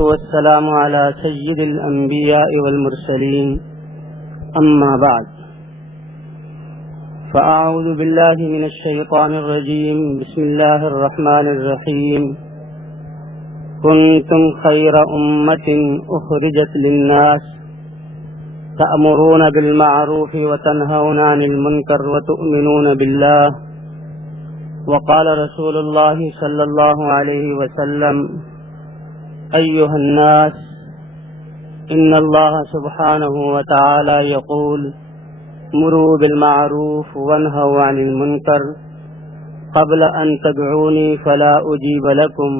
والسلام على سيد الأنبياء والمرسلين أما بعد فأعوذ بالله من الشيطان الرجيم بسم الله الرحمن الرحيم كنتم خير أمة أخرجت للناس تأمرون بالمعروف وتنهون عن المنكر وتؤمنون بالله وقال رسول الله صلى الله عليه وسلم أيها الناس إن الله سبحانه وتعالى يقول مروا بالمعروف وانهوا عن المنكر قبل أن تدعوني فلا أجيب لكم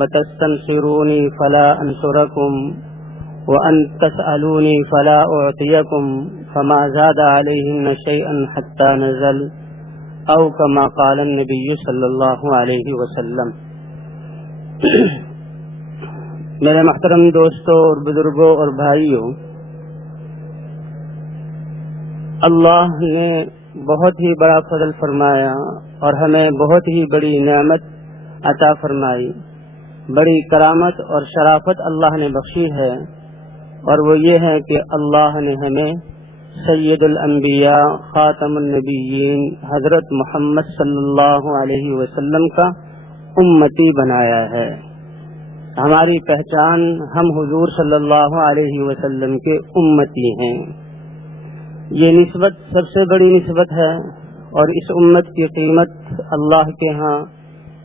وتستنصروني فلا أنصركم وأن تسألوني فلا أعطيكم فما زاد عليهن شيئا حتى نزل أو كما قال النبي صلی اللہ علیہ وسلم۔ میرے محترم دوستوں اور بزرگوں اور بھائیوں، اللہ نے بہت ہی بڑا فضل فرمایا اور ہمیں بہت ہی بڑی نعمت عطا فرمائی، بڑی کرامت اور شرافت اللہ نے بخشی ہے، اور وہ یہ ہے کہ اللہ نے ہمیں سید الانبیاء خاتم النبیین حضرت محمد صلی اللہ علیہ وسلم کا امتی بنایا ہے۔ ہماری پہچان ہم حضور صلی اللہ علیہ وسلم کے امتی ہیں۔ یہ نسبت سب سے بڑی نسبت ہے، اور اس امت کی قیمت اللہ کے ہاں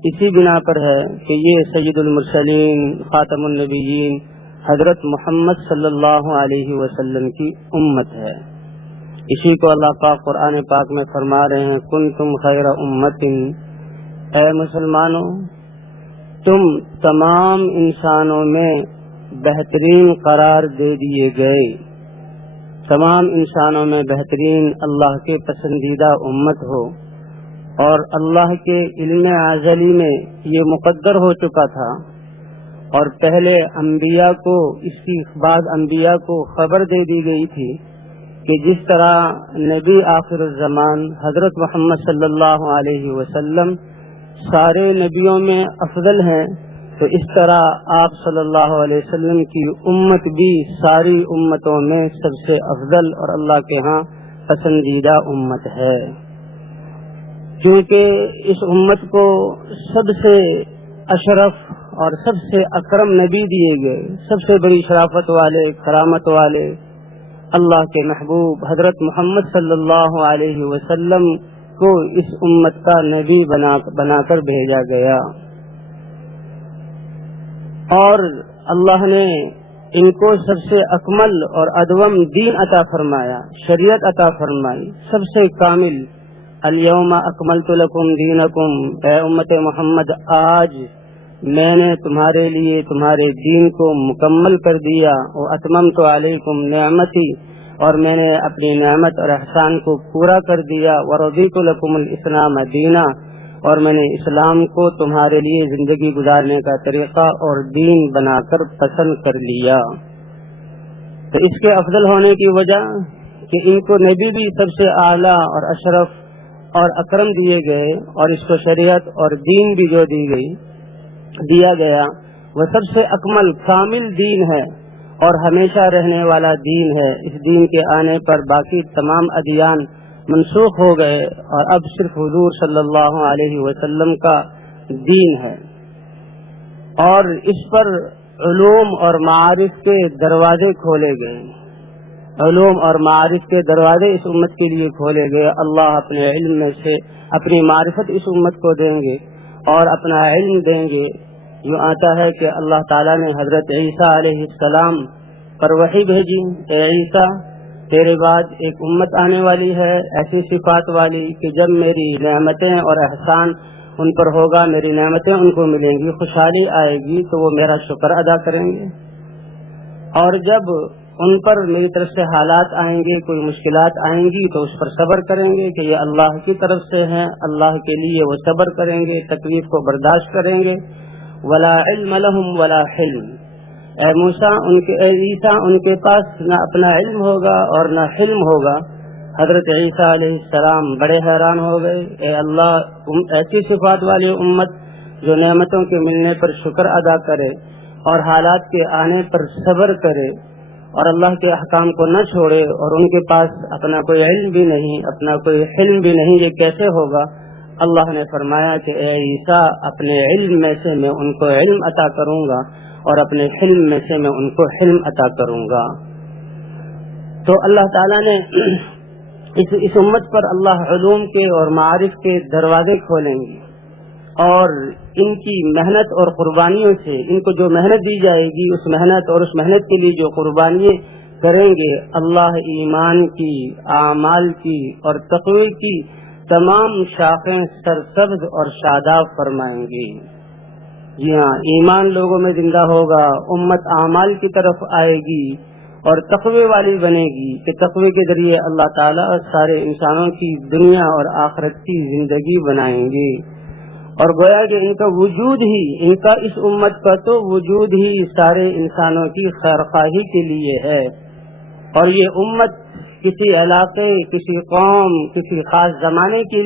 اسی بنا پر ہے کہ یہ سید المرسلین خاتم النبیین حضرت محمد صلی اللہ علیہ وسلم کی امت ہے۔ اسی کو اللہ پاک قرآن پاک میں فرما رہے ہیں، کنتم خیر امت، اے مسلمانوں تم تمام انسانوں میں بہترین قرار دے دیے گئے، تمام انسانوں میں بہترین اللہ کے پسندیدہ امت ہو، اور اللہ کے علم ازلی میں یہ مقدر ہو چکا تھا، اور پہلے انبیاء کو اس کی بعد انبیاء کو خبر دے دی گئی تھی کہ جس طرح نبی آخر الزمان حضرت محمد صلی اللہ علیہ وسلم سارے نبیوں میں افضل ہیں، تو اس طرح آپ صلی اللہ علیہ وسلم کی امت بھی ساری امتوں میں سب سے افضل اور اللہ کے ہاں پسندیدہ امت ہے، کیونکہ اس امت کو سب سے اشرف اور سب سے اکرم نبی دیے گئے، سب سے بڑی شرافت والے کرامت والے اللہ کے محبوب حضرت محمد صلی اللہ علیہ وسلم کو اس امت کا نبی بنا کر بھیجا گیا، اور اللہ نے ان کو سب سے اکمل اور ادوم دین عطا فرمایا، شریعت عطا فرمائی، سب سے کامل۔ الیوم اکملت لکم دینکم، اے امت محمد آج میں نے تمہارے لیے تمہارے دین کو مکمل کر دیا، واتممت علیکم نعمتی، اور میں نے اپنی نعمت اور احسان کو پورا کر دیا، ورضیت لکم الاسلام دینا، اور میں نے اسلام کو تمہارے لیے زندگی گزارنے کا طریقہ اور دین بنا کر پسند کر لیا۔ تو اس کے افضل ہونے کی وجہ کہ ان کو نبی بھی سب سے اعلیٰ اور اشرف اور اکرم دیے گئے، اور اس کو شریعت اور دین بھی جو دیا گیا وہ سب سے اکمل کامل دین ہے اور ہمیشہ رہنے والا دین ہے۔ اس دین کے آنے پر باقی تمام ادیان منسوخ ہو گئے، اور اب صرف حضور صلی اللہ علیہ وسلم کا دین ہے، اور اس پر علوم اور معارف کے دروازے کھولے گئے، علوم اور معارف کے دروازے اس امت کے لیے کھولے گئے۔ اللہ اپنے علم میں سے اپنی معرفت اس امت کو دیں گے اور اپنا علم دیں گے۔ یوں آتا ہے کہ اللہ تعالیٰ نے حضرت عیسیٰ علیہ السلام پر وحی بھیجی، اے عیسیٰ تیرے بعد ایک امت آنے والی ہے ایسی صفات والی کہ جب میری نعمتیں اور احسان ان پر ہوگا، میری نعمتیں ان کو ملیں گی، خوشحالی آئے گی تو وہ میرا شکر ادا کریں گے، اور جب ان پر میری طرف سے حالات آئیں گے، کوئی مشکلات آئیں گی تو اس پر صبر کریں گے کہ یہ اللہ کی طرف سے ہیں، اللہ کے لیے وہ صبر کریں گے، تکلیف کو برداشت کریں گے۔ ولا علم لهم ولا حلم، اے موسیٰ اے عیسیٰ ان کے پاس نہ اپنا علم ہوگا اور نہ حلم ہوگا۔ حضرت عیسیٰ علیہ السلام بڑے حیران ہو گئے، اے اللہ ایسی صفات والی امت جو نعمتوں کے ملنے پر شکر ادا کرے، اور حالات کے آنے پر صبر کرے اور اللہ کے احکام کو نہ چھوڑے، اور ان کے پاس اپنا کوئی علم بھی نہیں، اپنا کوئی حلم بھی نہیں، یہ کیسے ہوگا؟ اللہ نے فرمایا کہ اے عیسیٰ، اپنے علم میں سے میں ان کو علم عطا کروں گا اور اپنے حلم میں سے میں ان کو حلم عطا کروں گا۔ تو اللہ تعالیٰ نے اس امت پر اللہ علوم کے اور معارف کے دروازے کھولیں گے، اور ان کی محنت اور قربانیوں سے ان کو جو محنت دی جائے گی، اس محنت اور اس محنت کے لیے جو قربانیاں کریں گے، اللہ ایمان کی، اعمال کی اور تقوی کی تمام شاخیں سرسبز اور شاداب فرمائیں گے۔ جی ہاں، ایمان لوگوں میں زندہ ہوگا، امت اعمال کی طرف آئے گی اور تقوی والی بنے گی کہ تقوی کے ذریعے اللہ تعالیٰ سارے انسانوں کی دنیا اور آخرت کی زندگی بنائیں گے۔ اور گویا کہ ان کا وجود ہی، ان کا اس امت کا تو وجود ہی سارے انسانوں کی خیرخواہی کے لیے ہے، اور یہ امت کسی علاقے، کسی قوم، کسی خاص زمانے کے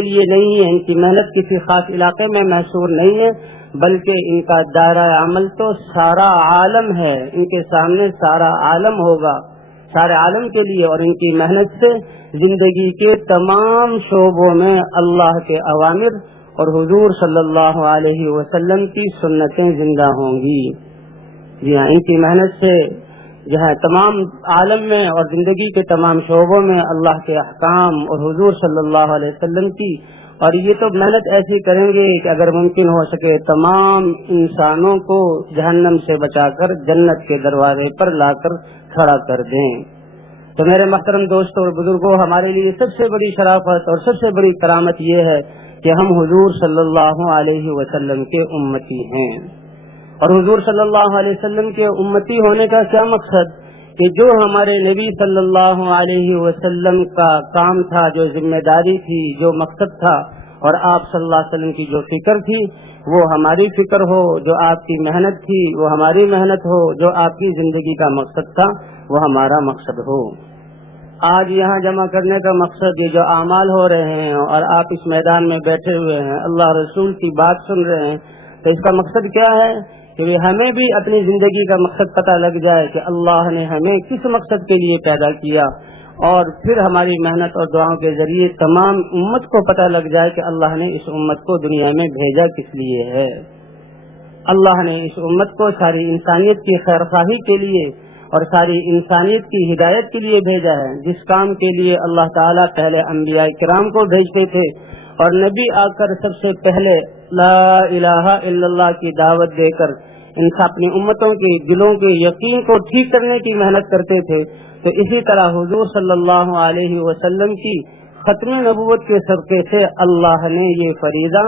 لیے نہیں ہے، ان کی محنت کسی خاص علاقے میں محصور نہیں ہے، بلکہ ان کا دائرہ عمل تو سارا عالم ہے، ان کے سامنے سارا عالم ہوگا، سارے عالم کے لیے، اور ان کی محنت سے زندگی کے تمام شعبوں میں اللہ کے اوامر اور حضور صلی اللہ علیہ وسلم کی سنتیں زندہ ہوں گی۔ جی ہاں، ان کی محنت سے جو ہے تمام عالم میں اور زندگی کے تمام شعبوں میں اللہ کے احکام اور حضور صلی اللہ علیہ وسلم کی، اور یہ تو محنت ایسی کریں گے کہ اگر ممکن ہو سکے تمام انسانوں کو جہنم سے بچا کر جنت کے دروازے پر لا کر کھڑا کر دیں۔ تو میرے محترم دوستوں اور بزرگوں، ہمارے لیے سب سے بڑی شرافت اور سب سے بڑی کرامت یہ ہے کہ ہم حضور صلی اللہ علیہ وسلم کے امتی ہیں۔ اور حضور صلی اللہ علیہ وسلم کے امتی ہونے کا کیا مقصد؟ کہ جو ہمارے نبی صلی اللہ علیہ وسلم کا کام تھا، جو ذمہ داری تھی، جو مقصد تھا، اور آپ صلی اللہ علیہ وسلم کی جو فکر تھی وہ ہماری فکر ہو، جو آپ کی محنت تھی وہ ہماری محنت ہو، جو آپ کی زندگی کا مقصد تھا وہ ہمارا مقصد ہو۔ آج یہاں جمع کرنے کا مقصد یہ جو اعمال ہو رہے ہیں اور آپ اس میدان میں بیٹھے ہوئے ہیں، اللہ رسول کی بات سن رہے ہیں، تو اس کا مقصد کیا ہے؟ کہ ہمیں بھی اپنی زندگی کا مقصد پتہ لگ جائے کہ اللہ نے ہمیں کس مقصد کے لیے پیدا کیا، اور پھر ہماری محنت اور دعاؤں کے ذریعے تمام امت کو پتہ لگ جائے کہ اللہ نے اس امت کو دنیا میں بھیجا کس لیے ہے۔ اللہ نے اس امت کو ساری انسانیت کی خیرخواہی کے لیے اور ساری انسانیت کی ہدایت کے لیے بھیجا ہے، جس کام کے لیے اللہ تعالیٰ پہلے انبیاء کرام کو بھیجتے تھے، اور نبی آ کر سب سے پہلے لا الہ الا اللہ کی دعوت دے کر اپنی امتوں کے دلوں کے یقین کو ٹھیک کرنے کی محنت کرتے تھے، تو اسی طرح حضور صلی اللہ علیہ وسلم کی ختم نبوت کے صدقے سے اللہ نے یہ فریضہ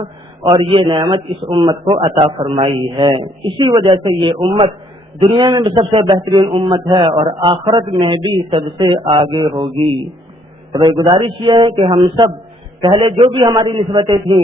اور یہ نعمت اس امت کو عطا فرمائی ہے۔ اسی وجہ سے یہ امت دنیا میں بھی سب سے بہترین امت ہے اور آخرت میں بھی سب سے آگے ہوگی۔ تو بھائی گزارش یہ ہے کہ ہم سب پہلے جو بھی ہماری نسبتیں تھیں،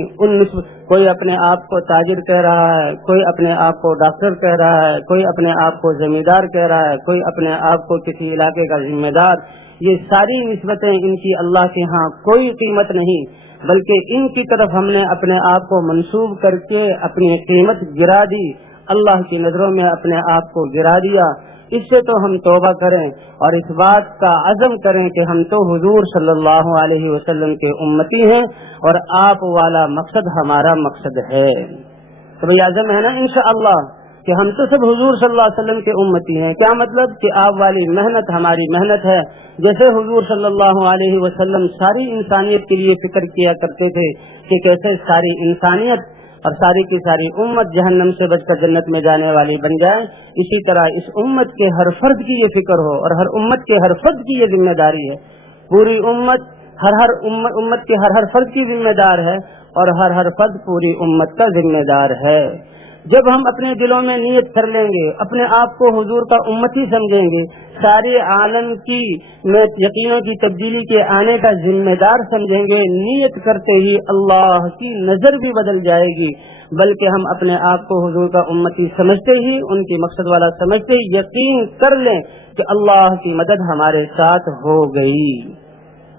کوئی اپنے آپ کو تاجر کہہ رہا ہے، کوئی اپنے آپ کو ڈاکٹر کہہ رہا ہے، کوئی اپنے آپ کو زمیندار کہہ رہا ہے، کوئی اپنے آپ کو کسی علاقے کا ذمہ دار، یہ ساری نسبتیں ان کی اللہ کے ہاں کوئی قیمت نہیں، بلکہ ان کی طرف ہم نے اپنے آپ کو منسوب کر کے اپنی قیمت گرا دی، اللہ کی نظروں میں اپنے آپ کو گرا دیا۔ اس سے تو ہم توبہ کریں اور اس بات کا عزم کریں کہ ہم تو حضور صلی اللہ علیہ وسلم کے امتی ہیں اور آپ والا مقصد ہمارا مقصد ہے۔ تو یہ عزم ہے نا انشاءاللہ کہ ہم تو سب حضور صلی اللہ علیہ وسلم کے امتی ہیں۔ کیا مطلب؟ کہ آپ والی محنت ہماری محنت ہے، جیسے حضور صلی اللہ علیہ وسلم ساری انسانیت کے لیے فکر کیا کرتے تھے کہ کیسے ساری انسانیت اور ساری کی ساری امت جہنم سے بچ کر جنت میں جانے والی بن جائے، اسی طرح اس امت کے ہر فرد کی یہ فکر ہو اور ہر امت کے ہر فرد کی یہ ذمہ داری ہے۔ پوری امت امت کے ہر فرد کی ذمہ دار ہے اور ہر فرد پوری امت کا ذمہ دار ہے۔ جب ہم اپنے دلوں میں نیت کر لیں گے، اپنے آپ کو حضور کا امتی سمجھیں گے، سارے عالم کی یقینوں کی تبدیلی کے آنے کا ذمہ دار سمجھیں گے، نیت کرتے ہی اللہ کی نظر بھی بدل جائے گی، بلکہ ہم اپنے آپ کو حضور کا امتی سمجھتے ہی، ان کی مقصد والا سمجھتے ہی یقین کر لیں کہ اللہ کی مدد ہمارے ساتھ ہو گئی۔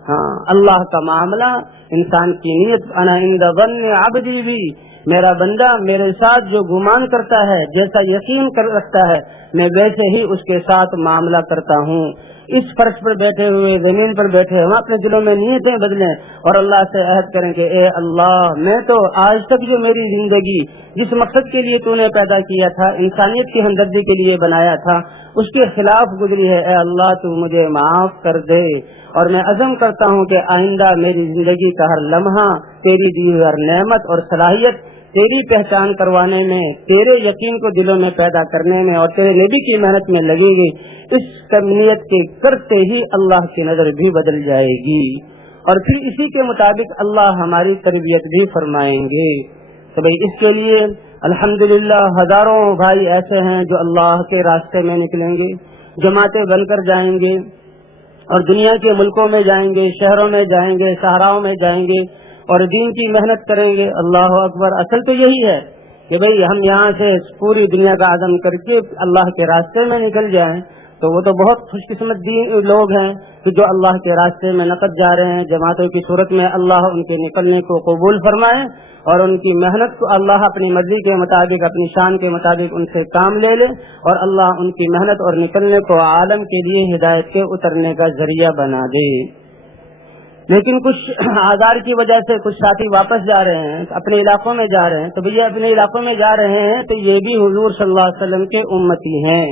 ہاں، اللہ کا معاملہ انسان کی نیت، انا عند ظن عبدی بھی، میرا بندہ میرے ساتھ جو گمان کرتا ہے، جیسا یقین رکھتا ہے، میں ویسے ہی اس کے ساتھ معاملہ کرتا ہوں۔ اس فرش پر بیٹھے ہوئے، زمین پر بیٹھے ہم اپنے دلوں میں نیتیں بدلیں اور اللہ سے عہد کریں کہ اے اللہ، میں تو آج تک جو میری زندگی جس مقصد کے لیے تو نے پیدا کیا تھا، انسانیت کی ہمدردی کے لیے بنایا تھا، اس کے خلاف گزری ہے۔ اے اللہ، تو مجھے معاف کر دے، اور میں عزم کرتا ہوں کہ آئندہ میری زندگی کا ہر لمحہ تیری دی ہوئی ہر نعمت اور صلاحیت تیری پہچان کروانے میں، تیرے یقین کو دلوں میں پیدا کرنے میں اور تیرے نبی کی محنت میں لگے گی۔ اس کمیت کے کرتے ہی اللہ کی نظر بھی بدل جائے گی، اور پھر اسی کے مطابق اللہ ہماری تربیت بھی فرمائیں گے۔ تو بھائی اس کے لیے الحمدللہ ہزاروں بھائی ایسے ہیں جو اللہ کے راستے میں نکلیں گے، جماعتیں بن کر جائیں گے اور دنیا کے ملکوں میں جائیں گے، شہروں میں جائیں گے، صحراؤں میں جائیں گے اور دین کی محنت کریں گے۔ اللہ اکبر! اصل تو یہی ہے کہ بھئی ہم یہاں سے پوری دنیا کا عزم کر کے اللہ کے راستے میں نکل جائیں، تو وہ تو بہت خوش قسمت لوگ ہیں کہ جو اللہ کے راستے میں نقد جا رہے ہیں۔ جماعتوں کی صورت میں اللہ ان کے نکلنے کو قبول فرمائے اور ان کی محنت کو اللہ اپنی مرضی کے مطابق، اپنی شان کے مطابق ان سے کام لے لے، اور اللہ ان کی محنت اور نکلنے کو عالم کے لیے ہدایت کے اترنے کا ذریعہ بنا دے۔ لیکن کچھ آزار کی وجہ سے کچھ ساتھی واپس جا رہے ہیں، اپنے علاقوں میں جا رہے ہیں، تو بھیا اپنے علاقوں میں جا رہے ہیں تو یہ بھی حضور صلی اللہ علیہ وسلم کے امتی ہیں،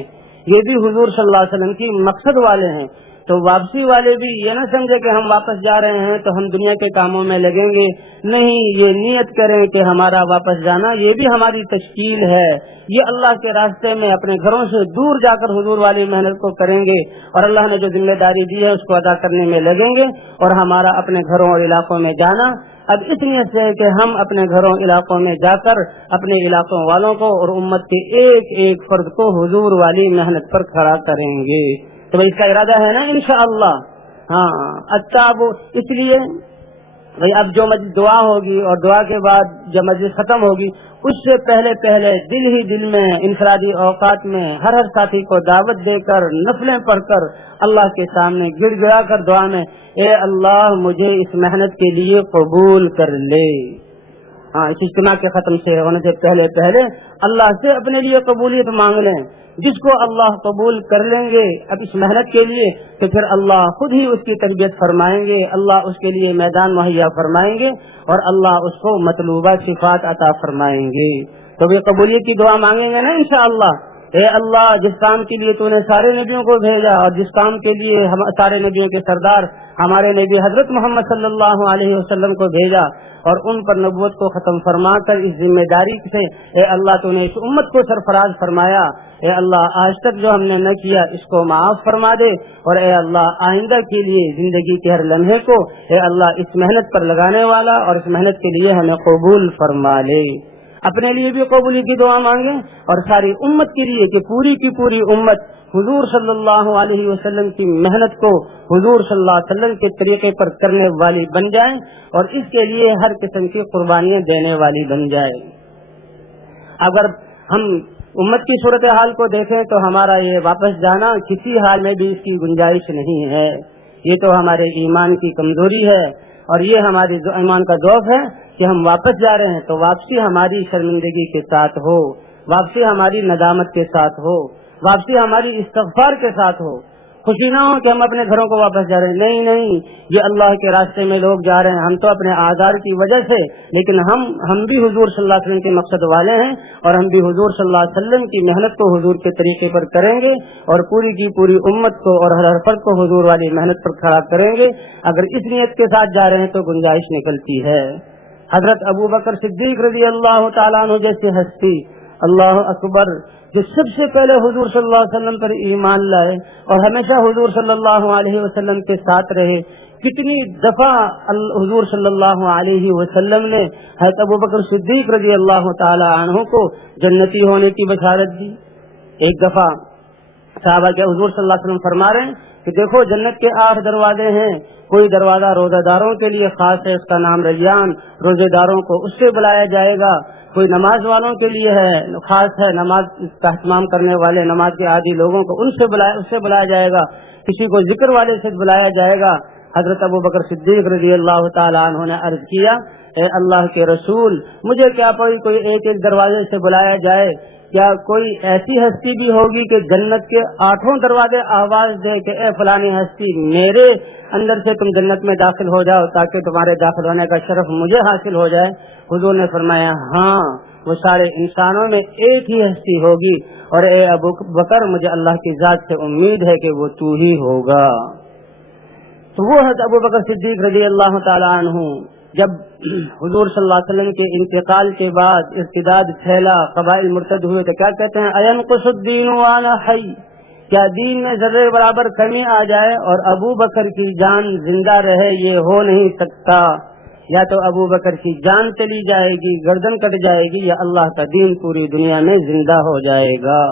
یہ بھی حضور صلی اللہ علیہ وسلم کی مقصد والے ہیں۔ تو واپسی والے بھی یہ نہ سمجھے کہ ہم واپس جا رہے ہیں تو ہم دنیا کے کاموں میں لگیں گے، نہیں، یہ نیت کریں کہ ہمارا واپس جانا یہ بھی ہماری تشکیل ہے، یہ اللہ کے راستے میں اپنے گھروں سے دور جا کر حضور والی محنت کو کریں گے، اور اللہ نے جو ذمہ داری دی ہے اس کو ادا کرنے میں لگیں گے، اور ہمارا اپنے گھروں اور علاقوں میں جانا اب اس نیت سے ہے کہ ہم اپنے گھروں علاقوں میں جا کر اپنے علاقوں والوں کو اور امت کے ایک ایک فرد کو حضور والی محنت پر کھڑا کریں گے۔ تو اس کا ارادہ ہے نا انشاءاللہ؟ ہاں اچھا، وہ اس لیے اب جو دعا ہوگی اور دعا کے بعد جب مجلس ختم ہوگی اس سے پہلے دل ہی دل میں انفرادی اوقات میں ہر ساتھی کو دعوت دے کر نفلیں پڑھ کر اللہ کے سامنے گڑ گڑا کر دعا میں، اے اللہ مجھے اس محنت کے لیے قبول کر لے۔ ہاں، اس اجتماع کے ختم سے ہونے سے پہلے اللہ سے اپنے لیے قبولیت مانگ لیں۔ جس کو اللہ قبول کر لیں گے اب اس محنت کے لیے، تو پھر اللہ خود ہی اس کی تربیت فرمائیں گے، اللہ اس کے لیے میدان مہیا فرمائیں گے، اور اللہ اس کو مطلوبہ صفات عطا فرمائیں گے۔ تو وہ قبولیت کی دعا مانگیں گے نا انشاءاللہ۔ اے اللہ، جس کام کے لیے تو نے سارے نبیوں کو بھیجا اور جس کام کے لیے سارے نبیوں کے سردار ہمارے نبی حضرت محمد صلی اللہ علیہ وسلم کو بھیجا اور ان پر نبوت کو ختم فرما کر اس ذمہ داری سے اے اللہ تو نے اس امت کو سرفراز فرمایا، اے اللہ آج تک جو ہم نے نہ کیا اس کو معاف فرما دے، اور اے اللہ آئندہ کے لیے زندگی کے ہر لمحے کو اے اللہ اس محنت پر لگانے والا اور اس محنت کے لیے ہمیں قبول فرما لے۔ اپنے لیے بھی قبولیت کی دعا مانگیں اور ساری امت کے لیے کہ پوری کی پوری امت حضور صلی اللہ علیہ وسلم کی محنت کو حضور صلی اللہ علیہ وسلم کے طریقے پر کرنے والی بن جائیں اور اس کے لیے ہر قسم کی قربانیاں دینے والی بن جائے۔ اگر ہم امت کی صورتحال کو دیکھیں تو ہمارا یہ واپس جانا کسی حال میں بھی اس کی گنجائش نہیں ہے، یہ تو ہمارے ایمان کی کمزوری ہے اور یہ ہماری ایمان کا ضعف ہے کہ ہم واپس جا رہے ہیں تو واپسی ہماری شرمندگی کے ساتھ ہو، واپسی ہماری ندامت کے ساتھ ہو، واپسی ہماری استغفار کے ساتھ ہو، خوشی نہ ہو کہ ہم اپنے گھروں کو واپس جا رہے ہیں۔ نہیں، یہ اللہ کے راستے میں لوگ جا رہے ہیں، ہم تو اپنے آزار کی وجہ سے، لیکن ہم بھی حضور صلی اللہ علیہ وسلم کے مقصد والے ہیں اور ہم بھی حضور صلی اللہ علیہ وسلم کی محنت کو حضور کے طریقے پر کریں گے اور پوری کی پوری امت کو اور ہر فرد کو حضور والی محنت پر کھڑا کریں گے۔ اگر اس نیت کے ساتھ جا رہے ہیں تو گنجائش نکلتی ہے۔ حضرت ابو بکر صدیق رضی اللہ تعالیٰ عنہ جیسی ہستی، اللہ اکبر، جو سب سے پہلے حضور صلی اللہ علیہ وسلم پر ایمان لائے اور ہمیشہ حضور صلی اللہ علیہ وسلم کے ساتھ رہے، کتنی دفعہ حضور صلی اللہ علیہ وسلم نے حضرت ابو بکر صدیق رضی اللہ تعالی عنہ کو جنتی ہونے کی بشارت دی۔ ایک دفعہ صحابہ کے حضور صلی اللہ علیہ وسلم فرما رہے ہیں کہ دیکھو جنت کے 8 دروازے ہیں، کوئی دروازہ روزہ داروں کے لیے خاص ہے، اس کا نام ریان، روزے داروں کو اس سے بلایا جائے گا، کوئی نماز والوں کے لیے ہے، خاص ہے، نماز کا اہتمام کرنے والے نماز کے عادی لوگوں کو اس سے بلایا جائے گا، کسی کو ذکر والے سے بلایا جائے گا۔ حضرت ابو بکر صدیق رضی اللہ تعالیٰ عنہ نے عرض کیا اے اللہ کے رسول مجھے کیا کوئی ایک ایک دروازے سے بلایا جائے، کیا کوئی ایسی ہستی بھی ہوگی کہ جنت کے 8 دروازے آواز دے کہ اے فلانی ہستی میرے اندر سے تم جنت میں داخل ہو جاؤ تاکہ تمہارے داخل ہونے کا شرف مجھے حاصل ہو جائے؟ حضور نے فرمایا ہاں، وہ سارے انسانوں میں ایک ہی ہستی ہوگی، اور اے ابو بکر مجھے اللہ کی ذات سے امید ہے کہ وہ تو ہی ہوگا۔ تو وہ حضرت ابو بکر صدیق رضی اللہ تعالی عنہ جب حضور صلی اللہ علیہ وسلم کے انتقال کے بعد ارتداد پھیلا، قبائل مرتد ہوئے، تو کیا کہتے ہیں اَيَنْقُصُ الدِّينُ وَأَنَا حَيٌّ، کیا دین میں ذرے برابر کمی آ جائے اور ابو بکر کی جان زندہ رہے؟ یہ ہو نہیں سکتا، یا تو ابو بکر کی جان چلی جائے گی، گردن کٹ جائے گی، یا اللہ کا دین پوری دنیا میں زندہ ہو جائے گا۔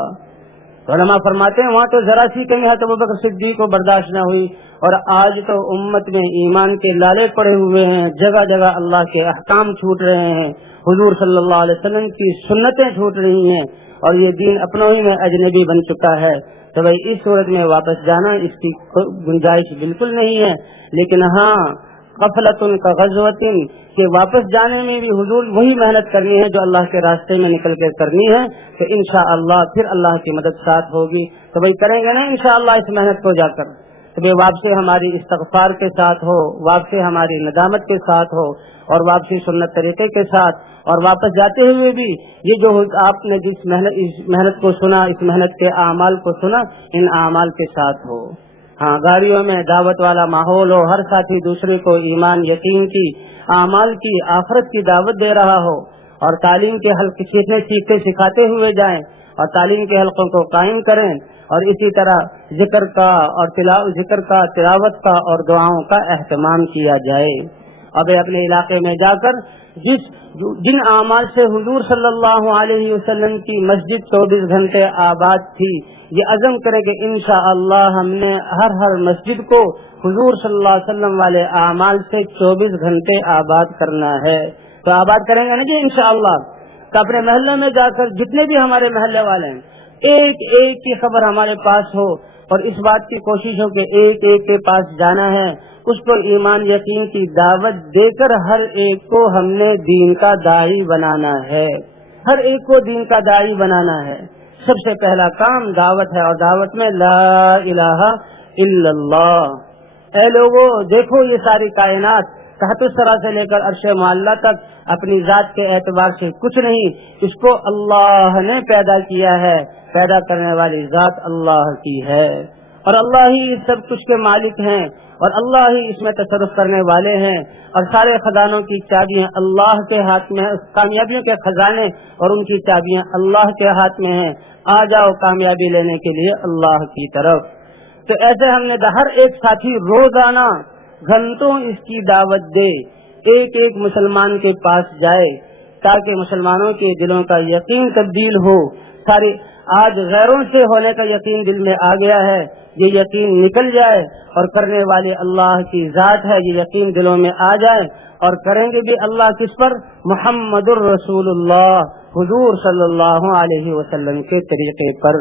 علماء فرماتے ہیں وہاں تو ذرا سی کمی حضرت ابو بکر صدیق کو برداشت نہ ہوئی، اور آج تو امت میں ایمان کے لالے پڑے ہوئے ہیں، جگہ جگہ اللہ کے احکام چھوٹ رہے ہیں، حضور صلی اللہ علیہ وسلم کی سنتیں چھوٹ رہی ہیں، اور یہ دین اپنوں ہی میں اجنبی بن چکا ہے۔ تو بھائی اس صورت میں واپس جانا اس کی گنجائش بالکل نہیں ہے، لیکن ہاں غفلۃ کا غزوۃ کہ واپس جانے میں بھی حضور وہی محنت کرنی ہے جو اللہ کے راستے میں نکل کے کرنی ہے، کہ انشاءاللہ پھر اللہ کی مدد ساتھ ہوگی۔ تو بھائی کریں گے نا انشاءاللہ اس محنت کو جا کر، تو بھائی واپسی ہماری استغفار کے ساتھ ہو، واپسی ہماری ندامت کے ساتھ ہو، اور واپسی سنت طریقے کے ساتھ، اور واپس جاتے ہوئے بھی یہ جو آپ نے جس محنت کو سنا، اس محنت کے اعمال کو سنا، ان اعمال کے ساتھ ہو۔ ہاں گاڑیوں میں دعوت والا ماحول ہو، ہر ساتھی دوسرے کو ایمان، یقین کی، اعمال کی، آخرت کی دعوت دے رہا ہو، اور تعلیم کے حلقے سیکھتے سکھاتے ہوئے جائیں، اور تعلیم کے حلقوں کو قائم کریں، اور اسی طرح ذکر کا، تلاوت کا اور دعاؤں کا اہتمام کیا جائے۔ اب اپنے علاقے میں جا کر جن اعمال سے حضور صلی اللہ علیہ وسلم کی مسجد 24 گھنٹے آباد تھی، یہ عزم کرے کہ انشاءاللہ ہم نے ہر مسجد کو حضور صلی اللہ علیہ وسلم والے اعمال سے 24 گھنٹے آباد کرنا ہے۔ تو آباد کریں گے نا جی انشاءاللہ، تو اپنے محلے میں جا کر جتنے بھی ہمارے محلے والے ہیں، ایک ایک کی خبر ہمارے پاس ہو، اور اس بات کی کوشش ہو کہ ایک ایک کے پاس جانا ہے، اس کو ایمان یقین کی دعوت دے کر ہر ایک کو ہم نے دین کا داعی بنانا ہے، ہر ایک کو دین کا داعی بنانا ہے۔ سب سے پہلا کام دعوت ہے، اور دعوت میں لا الہ الا اللہ۔ اے لوگوں دیکھو، یہ ساری کائنات تحت الثری سے لے کر عرش معلیٰ تک اپنی ذات کے اعتبار سے کچھ نہیں، اس کو اللہ نے پیدا کیا ہے، پیدا کرنے والی ذات اللہ کی ہے، اور اللہ ہی سب کچھ کے مالک ہیں، اور اللہ ہی اس میں تصرف کرنے والے ہیں، اور سارے خزانوں کی چابیاں اللہ کے ہاتھ میں ہیں، کامیابیوں کے خزانے اور ان کی چابیاں اللہ کے ہاتھ میں ہیں۔ آ جاؤ کامیابی لینے کے لیے اللہ کی طرف۔ تو ایسے ہم نے ہر ایک ساتھی روزانہ گھنٹوں اس کی دعوت دے، ایک ایک مسلمان کے پاس جائے، تاکہ مسلمانوں کے دلوں کا یقین تبدیل ہو۔ ساری آج غیروں سے ہونے کا یقین دل میں آ گیا ہے، یہ یقین نکل جائے، اور کرنے والے اللہ کی ذات ہے، یہ یقین دلوں میں آ جائے، اور کریں گے بھی اللہ کس پر؟ محمد الرسول اللہ، حضور صلی اللہ علیہ وسلم کے طریقے پر۔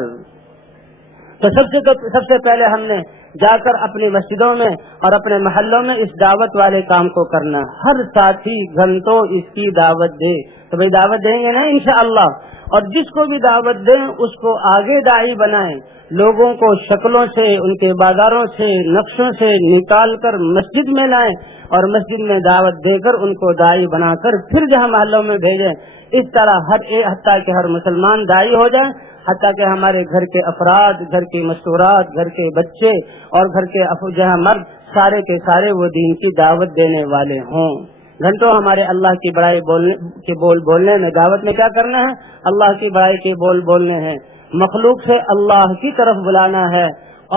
تو سب سے پہلے ہم نے جا کر اپنی مسجدوں میں اور اپنے محلوں میں اس دعوت والے کام کو کرنا، ہر ساتھی گھنٹوں اس کی دعوت دے۔ تو بھائی دعوت دیں گے نا انشاءاللہ، اور جس کو بھی دعوت دیں اس کو آگے داعی بنائیں، لوگوں کو شکلوں سے، ان کے بازاروں سے، نقشوں سے نکال کر مسجد میں لائیں، اور مسجد میں دعوت دے کر ان کو داعی بنا کر پھر جہاں محلوں میں بھیجیں۔ اس طرح حتیٰ کہ ہر مسلمان داعی ہو جائے، حتیٰ کہ ہمارے گھر کے افراد، گھر کی مستورات، گھر کے بچے اور گھر کے جہاں مرد، سارے کے سارے وہ دین کی دعوت دینے والے ہوں۔ گھنٹوں ہمارے اللہ کی بڑائی بولنے میں، دعوت میں کیا کرنا ہے؟ اللہ کی بڑائی کے بولنے ہیں، مخلوق سے اللہ کی طرف بلانا ہے،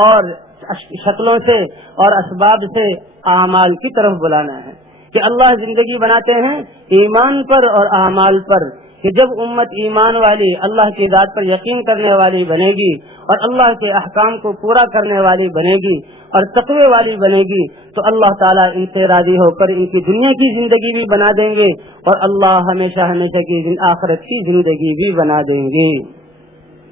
اور شکلوں سے اور اسباب سے اعمال کی طرف بلانا ہے، کہ اللہ زندگی بناتے ہیں ایمان پر اور اعمال پر، کہ جب امت ایمان والی، اللہ کی ذات پر یقین کرنے والی بنے گی، اور اللہ کے احکام کو پورا کرنے والی بنے گی، اور تقوی والی بنے گی، تو اللہ تعالیٰ ان سے راضی ہو کر ان کی دنیا کی زندگی بھی بنا دیں گے، اور اللہ ہمیشہ ہمیشہ کی آخرت کی زندگی بھی بنا دیں گے۔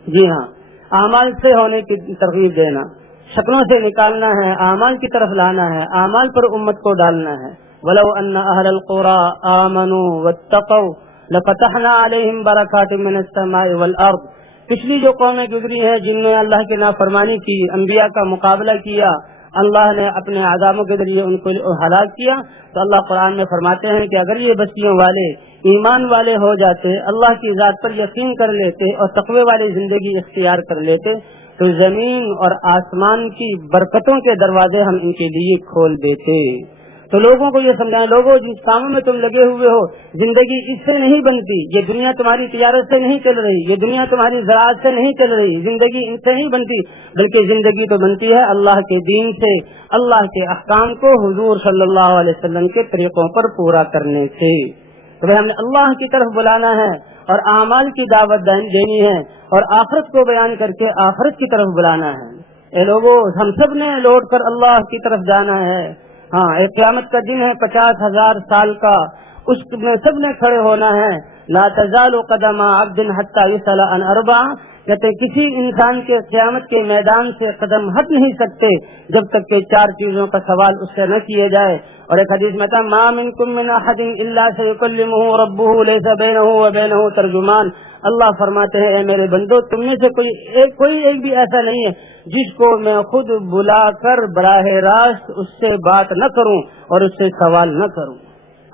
جی ہاں، اعمال سے ہونے کی ترغیب دینا، شکلوں سے نکالنا ہے، اعمال کی طرف لانا ہے، اعمال پر امت کو ڈالنا ہے۔ ولو ان اہل القرى آمنوا واتقوا لفتحنا علیہم برکات من السماء والارض. پچھلی جو قومیں گزری ہیں جن نے اللہ کی نافرمانی کی، انبیاء کا مقابلہ کیا، اللہ نے اپنے عذابوں کے ذریعے ان کو ہلاک کیا، تو اللہ قرآن میں فرماتے ہیں کہ اگر یہ بستیوں والے ایمان والے ہو جاتے، اللہ کی ذات پر یقین کر لیتے اور تقوی والی زندگی اختیار کر لیتے تو زمین اور آسمان کی برکتوں کے دروازے ہم ان کے لیے کھول دیتے. تو لوگوں کو یہ سمجھائیں، لوگوں جن کاموں میں تم لگے ہوئے ہو، زندگی اس سے نہیں بنتی. یہ دنیا تمہاری تجارت سے نہیں چل رہی، یہ دنیا تمہاری زراعت سے نہیں چل رہی، زندگی ان سے نہیں بنتی، بلکہ زندگی تو بنتی ہے اللہ کے دین سے، اللہ کے احکام کو حضور صلی اللہ علیہ وسلم کے طریقوں پر پورا کرنے سے. تو ہم نے اللہ کی طرف بلانا ہے اور اعمال کی دعوت دینی ہے اور آخرت کو بیان کر کے آخرت کی طرف بلانا ہے. اے لوگوں، ہم سب نے لوٹ کر اللہ کی طرف جانا ہے. ہاں، ایک قیامت کا دن ہے 50,000 سال کا، اس میں سب نے کھڑے ہونا ہے. لا تزال قدم عبد حتى يسأل عن اربع، کہتے کسی انسان کے قیامت کے میدان سے قدم ہٹ نہیں سکتے جب تک کہ 4 چیزوں کا سوال اس سے نہ کیے جائے. اور ایک حدیث میں تھا ما منکم من احد الا سيكلمه ربه ليس بينه وبينه ترجمان. اللہ فرماتے ہیں اے میرے بندو، تم میں سے کوئی ایک بھی ایسا نہیں ہے جس کو میں خود بلا کر براہ راست اس سے بات نہ کروں اور اس سے سوال نہ کروں.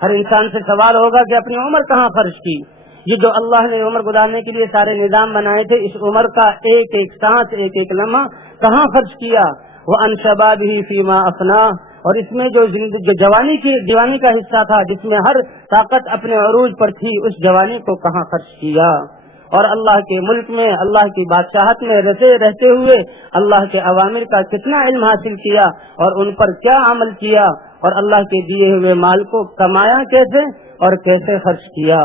ہر انسان سے سوال ہوگا کہ اپنی عمر کہاں خرچ کی. یہ جو اللہ نے عمر گزارنے کے لیے سارے نظام بنائے تھے، اس عمر کا ایک ایک سانس، ایک ایک لمحہ کہاں خرچ کیا. وَأَنْ شَبَابِهِ فِي مَا أَفْنَاهُ، اور اس میں جو جوانی کا حصہ تھا جس میں ہر طاقت اپنے عروج پر تھی، اس جوانی کو کہاں خرچ کیا. اور اللہ کے ملک میں، اللہ کی بادشاہت میں رہتے ہوئے اللہ کے اوامر کا کتنا علم حاصل کیا اور ان پر کیا عمل کیا، اور اللہ کے دیے ہوئے مال کو کمایا کیسے اور کیسے خرچ کیا.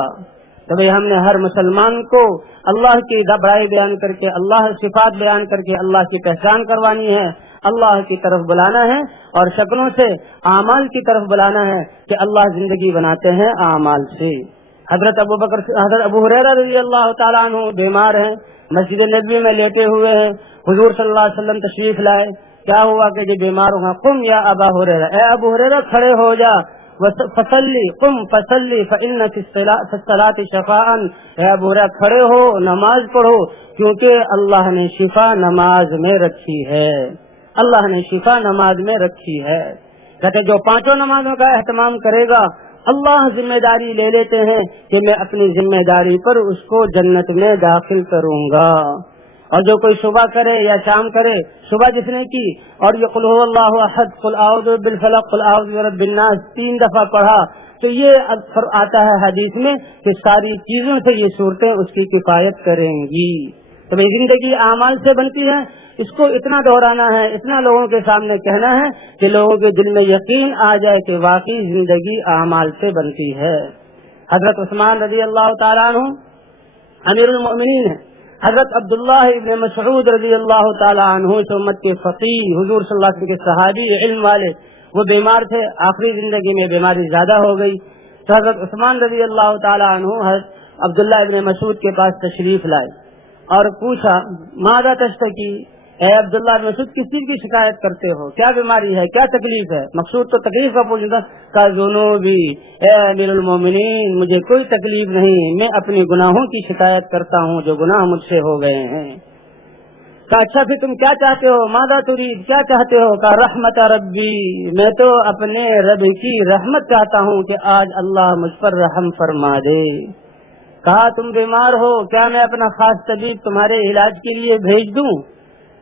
تو ہم نے ہر مسلمان کو اللہ کی بڑائی بیان کر کے، اللہ صفات بیان کر کے اللہ کی پہچان کروانی ہے، اللہ کی طرف بلانا ہے اور شکلوں سے اعمال کی طرف بلانا ہے کہ اللہ زندگی بناتے ہیں اعمال سے. حضرت ابو ہریرہ رضی اللہ تعالیٰ عنہ بیمار ہیں، مسجد نبوی میں لیٹے ہوئے ہیں. حضور صلی اللہ علیہ وسلم تشریف لائے. کیا ہوا کہ جو بیمار ہوا، قم یا ابا ہریرہ، اے ابو ہریرہ کھڑے ہو جا، فصلی قم فصلی فإن فی الصلاۃ شفاء، اے ابو ہریرہ کھڑے ہو، نماز پڑھو، کیونکہ اللہ نے شفا نماز میں رکھی ہے. اللہ نے شفا نماز میں رکھی ہے. کہتے جو 5 نمازوں کا اہتمام کرے گا، اللہ ذمہ داری لے لیتے ہیں کہ میں اپنی ذمہ داری پر اس کو جنت میں داخل کروں گا. اور جو کوئی صبح کرے یا شام کرے، صبح جس نے کی اور یہ قل هو اللہ احد، قل اعوذ بالفلق، قل اعوذ برب الناس 3 دفعہ پڑھا، تو یہ اثر آتا ہے حدیث میں کہ ساری چیزوں سے یہ صورتیں اس کی کفایت کریں گی. تو زندگی اعمال سے بنتی ہے. اس کو اتنا دہرانا ہے، اتنا لوگوں کے سامنے کہنا ہے کہ لوگوں کے دل میں یقین آ جائے کہ واقعی زندگی اعمال سے بنتی ہے. حضرت عثمان رضی اللہ تعالیٰ عنہ امیر المؤمنین ہیں. حضرت عبداللہ ابن مسعود رضی اللہ تعالیٰ عنہ امت کے فقیہ، حضور صلی اللہ علیہ وسلم کے صحابی، علم والے، وہ بیمار تھے. آخری زندگی میں بیماری زیادہ ہو گئی تو حضرت عثمان رضی اللہ تعالیٰ عنہ حضرت عبداللہ ابن مسعود کے پاس تشریف لائے اور پوچھا ماذا تشتکی، اے عبداللہ ابن مسعود کس چیز کی شکایت کرتے ہو، کیا بیماری ہے، کیا تکلیف ہے. مقصود تو تکلیف کا پوچھنا کا ذنوبی، اے امیر المومنین مجھے کوئی تکلیف نہیں، میں اپنی گناہوں کی شکایت کرتا ہوں جو گناہ مجھ سے ہو گئے ہیں. کہا اچھا پھر تم کیا چاہتے ہو، ماذا تريد، کیا چاہتے ہو. کہا رحمت ربی، میں تو اپنے رب کی رحمت چاہتا ہوں کہ آج اللہ مجھ پر رحم فرما دے. کہا تم بیمار ہو، کیا میں اپنا خاص طبیب تمہارے علاج کے لیے بھیج دوں.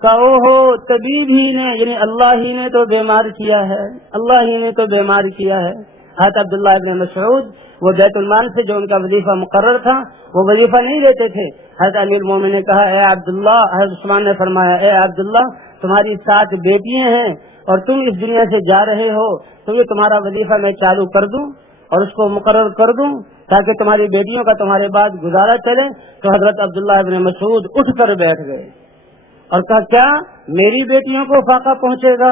کہو ہو طبیب ہی نے، یعنی اللہ ہی نے تو بیمار کیا ہے، اللہ ہی نے تو بیمار کیا ہے. حضرت عبداللہ ابن مسعود وہ بیت المال سے جو ان کا وظیفہ مقرر تھا وہ وظیفہ نہیں لیتے تھے. حضرت امیر المومنین نے کہا اے عبداللہ، حضرت عثمان نے فرمایا اے عبداللہ تمہاری 7 بیٹیاں ہیں اور تم اس دنیا سے جا رہے ہو، تو یہ تمہارا وظیفہ میں چالو کر دوں اور اس کو مقرر کر دوں تاکہ تمہاری بیٹیوں کا تمہارے بعد گزارا چلے. تو حضرت عبداللہ ابن مسعود اٹھ کر بیٹھ گئے اور کہا کیا میری بیٹیوں کو فاقہ پہنچے گا،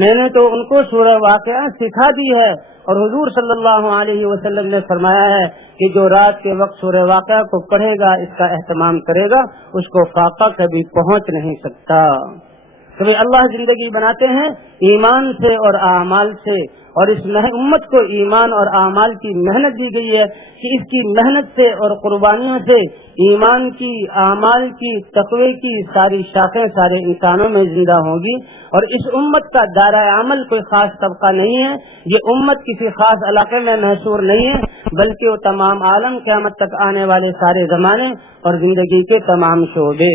میں نے تو ان کو سورہ واقعہ سکھا دی ہے اور حضور صلی اللہ علیہ وسلم نے فرمایا ہے کہ جو رات کے وقت سورہ واقعہ کو پڑھے گا، اس کا اہتمام کرے گا، اس کو فاقہ کبھی پہنچ نہیں سکتا. کہ اللہ زندگی بناتے ہیں ایمان سے اور اعمال سے، اور اس امت کو ایمان اور اعمال کی محنت دی گئی ہے کہ اس کی محنت سے اور قربانیوں سے ایمان کی، اعمال کی، تقوی کی ساری شاخیں سارے انسانوں میں زندہ ہوں گی۔ اور اس امت کا دائرہ عمل کوئی خاص طبقہ نہیں ہے، یہ امت کسی خاص علاقے میں محصور نہیں ہے، بلکہ وہ تمام عالم قیامت تک آنے والے سارے زمانے اور زندگی کے تمام شعبے۔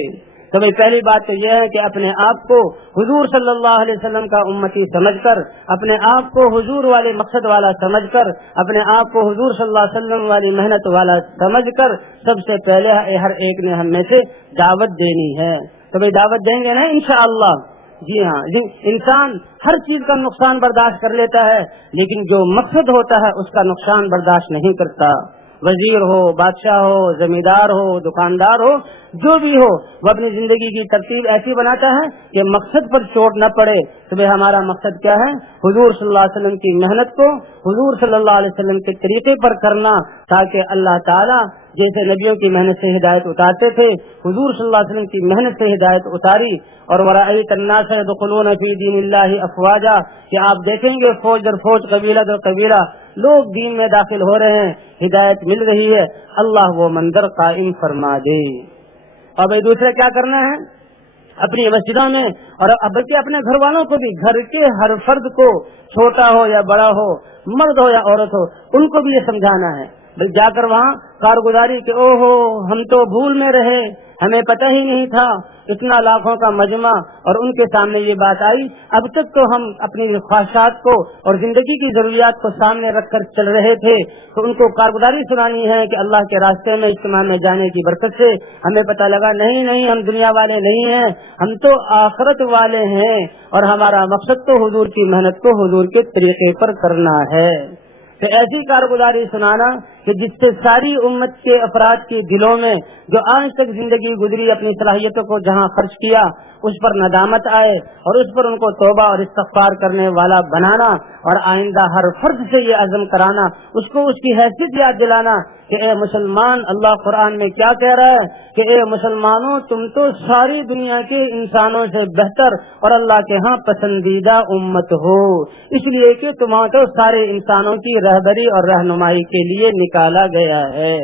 تو بھائی پہلی بات تو یہ ہے کہ اپنے آپ کو حضور صلی اللہ علیہ وسلم کا امتی سمجھ کر، اپنے آپ کو حضور والے مقصد والا سمجھ کر، اپنے آپ کو حضور صلی اللہ علیہ وسلم والی محنت والا سمجھ کر سب سے پہلے ہر ایک نے ہم میں سے دعوت دینی ہے۔ تو بھائی دعوت دیں گے نا انشاءاللہ؟ جی ہاں، انسان ہر چیز کا نقصان برداشت کر لیتا ہے، لیکن جو مقصد ہوتا ہے اس کا نقصان برداشت نہیں کرتا۔ وزیر ہو، بادشاہ ہو، زمیندار ہو، دکاندار ہو، جو بھی ہو، وہ اپنی زندگی کی ترتیب ایسی بناتا ہے کہ مقصد پر چوٹ نہ پڑے۔ تو بھائی ہمارا مقصد کیا ہے؟ حضور صلی اللہ علیہ وسلم کی محنت کو حضور صلی اللہ علیہ وسلم کے طریقے پر کرنا، تاکہ اللہ تعالیٰ جیسے نبیوں کی محنت سے ہدایت اتارتے تھے، حضور صلی اللہ علیہ وسلم کی محنت سے ہدایت اتاری۔ اور وَرَأَيْتَ النَّاسَ يَدْخُلُونَ فِي دِينِ اللَّهِ أَفْوَاجًا، کہ آپ دیکھیں گے فوج در فوج، قبیلہ در قبیلہ لوگ دین میں داخل ہو رہے ہیں، ہدایت مل رہی ہے۔ اللہ وہ منظر قائم فرما دے۔ اور بھائی دوسرے کیا کرنا ہے؟ اپنی مسجدوں میں اور بلکہ اپنے گھر والوں کو بھی، گھر کے ہر فرد کو، چھوٹا ہو یا بڑا ہو، مرد ہو یا عورت ہو، ان کو بھی یہ سمجھانا ہے، جا کر وہاں کارگزاری کہ او ہو ہم تو بھول میں رہے، ہمیں پتہ ہی نہیں تھا، اتنا لاکھوں کا مجمع اور ان کے سامنے یہ بات آئی، اب تک تو ہم اپنی خواہشات کو اور زندگی کی ضروریات کو سامنے رکھ کر چل رہے تھے، تو ان کو کارگزاری سنانی ہے کہ اللہ کے راستے میں اجتماع میں جانے کی برکت سے ہمیں پتہ لگا نہیں ہم دنیا والے نہیں ہیں، ہم تو آخرت والے ہیں، اور ہمارا مقصد تو حضور کی محنت کو حضور کے طریقے پر کرنا ہے۔ تو ایسی کارگزاری سنانا کہ جس سے ساری امت کے افراد کے دلوں میں جو آج تک زندگی گزری اپنی صلاحیتوں کو جہاں خرچ کیا اس پر ندامت آئے، اور اس پر ان کو توبہ اور استغفار کرنے والا بنانا، اور آئندہ ہر فرد سے یہ عزم کرانا، اس کو اس کی حیثیت یاد دلانا کہ اے مسلمان، اللہ قرآن میں کیا کہہ رہا ہے کہ اے مسلمانوں تم تو ساری دنیا کے انسانوں سے بہتر اور اللہ کے ہاں پسندیدہ امت ہو، اس لیے کہ تمہیں تو سارے انسانوں کی رہبری اور رہنمائی کے لیے نکالا گیا ہے۔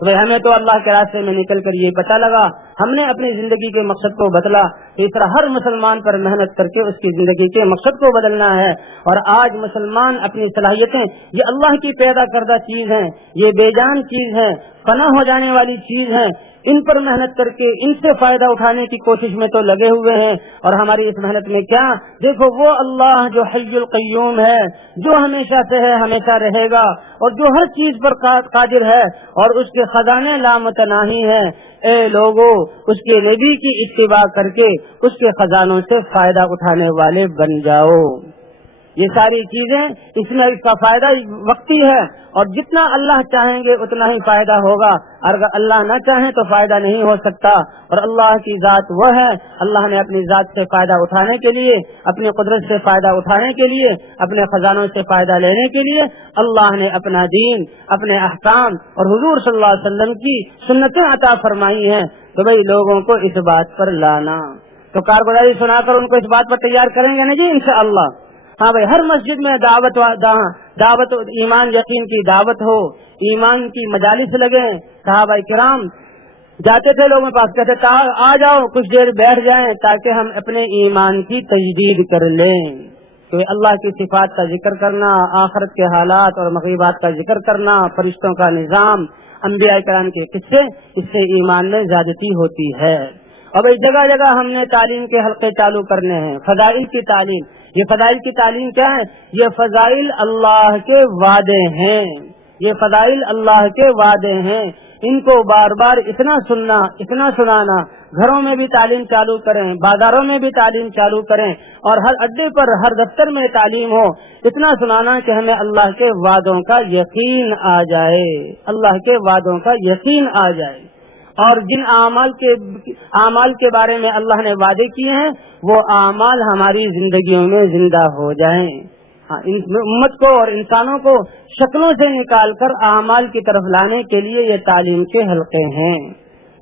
تو بھائی ہمیں تو اللہ کے راستے میں نکل کر یہ پتہ لگا، ہم نے اپنی زندگی کے مقصد کو بدلا، اس طرح ہر مسلمان پر محنت کر کے اس کی زندگی کے مقصد کو بدلنا ہے۔ اور آج مسلمان اپنی صلاحیتیں یہ اللہ کی پیدا کردہ چیز ہیں، یہ بے جان چیز ہے، فنا ہو جانے والی چیز ہے، ان پر محنت کر کے ان سے فائدہ اٹھانے کی کوشش میں تو لگے ہوئے ہیں۔ اور ہماری اس محنت میں کیا؟ دیکھو وہ اللہ جو حی القیوم ہے، جو ہمیشہ سے ہے، ہمیشہ رہے گا، اور جو ہر چیز پر قادر ہے، اور اس کے خزانے لامتناہی ہیں، اے لوگو اس کے نبی کی اتباع کر کے اس کے خزانوں سے فائدہ اٹھانے والے بن جاؤ۔ یہ ساری چیزیں اس میں اس کا فائدہ وقتی ہے، اور جتنا اللہ چاہیں گے اتنا ہی فائدہ ہوگا، اور اگر اللہ نہ چاہیں تو فائدہ نہیں ہو سکتا۔ اور اللہ کی ذات وہ ہے، اللہ نے اپنی ذات سے فائدہ اٹھانے کے لیے، اپنی قدرت سے فائدہ اٹھانے کے لیے، اپنے خزانوں سے فائدہ لینے کے لیے اللہ نے اپنا دین، اپنے احکام اور حضور صلی اللہ علیہ وسلم کی سنتیں عطا فرمائی ہیں۔ تو بھائی لوگوں کو اس بات پر لانا، تو کارگزاری سنا کر ان کو اس بات پر تیار کریں گے نا جی انشاءاللہ۔ ہاں بھائی ہر مسجد میں دعوت ایمان یقین کی دعوت ہو، ایمان کی مجالس لگیں۔ صحابہ کرام جاتے تھے لوگوں کے پاس، کہتے آ جاؤ کچھ دیر بیٹھ جائیں تاکہ ہم اپنے ایمان کی تجدید کر لیں۔ تو اللہ کی صفات کا ذکر کرنا، آخرت کے حالات اور مغیبات کا ذکر کرنا، فرشتوں کا نظام، انبیاء کرام کے قصے، اس سے ایمان میں زیادتی ہوتی ہے۔ اور بھائی جگہ جگہ ہم نے تعلیم کے حلقے چالو کرنے ہیں، فضائل کی تعلیم۔ یہ فضائل کی تعلیم کیا ہے؟ یہ فضائل اللہ کے وعدے ہیں، یہ فضائل اللہ کے وعدے ہیں، ان کو بار بار اتنا سننا، اتنا سنانا، گھروں میں بھی تعلیم چالو کریں، بازاروں میں بھی تعلیم چالو کریں، اور ہر اڈے پر، ہر دفتر میں تعلیم ہو، اتنا سنانا کہ ہمیں اللہ کے وعدوں کا یقین آ جائے، اللہ کے وعدوں کا یقین آ جائے، اور جن اعمال کے بارے میں اللہ نے وعدے کیے ہیں وہ اعمال ہماری زندگیوں میں زندہ ہو جائیں۔ امت کو اور انسانوں کو شکلوں سے نکال کر اعمال کی طرف لانے کے لیے یہ تعلیم کے حلقے ہیں۔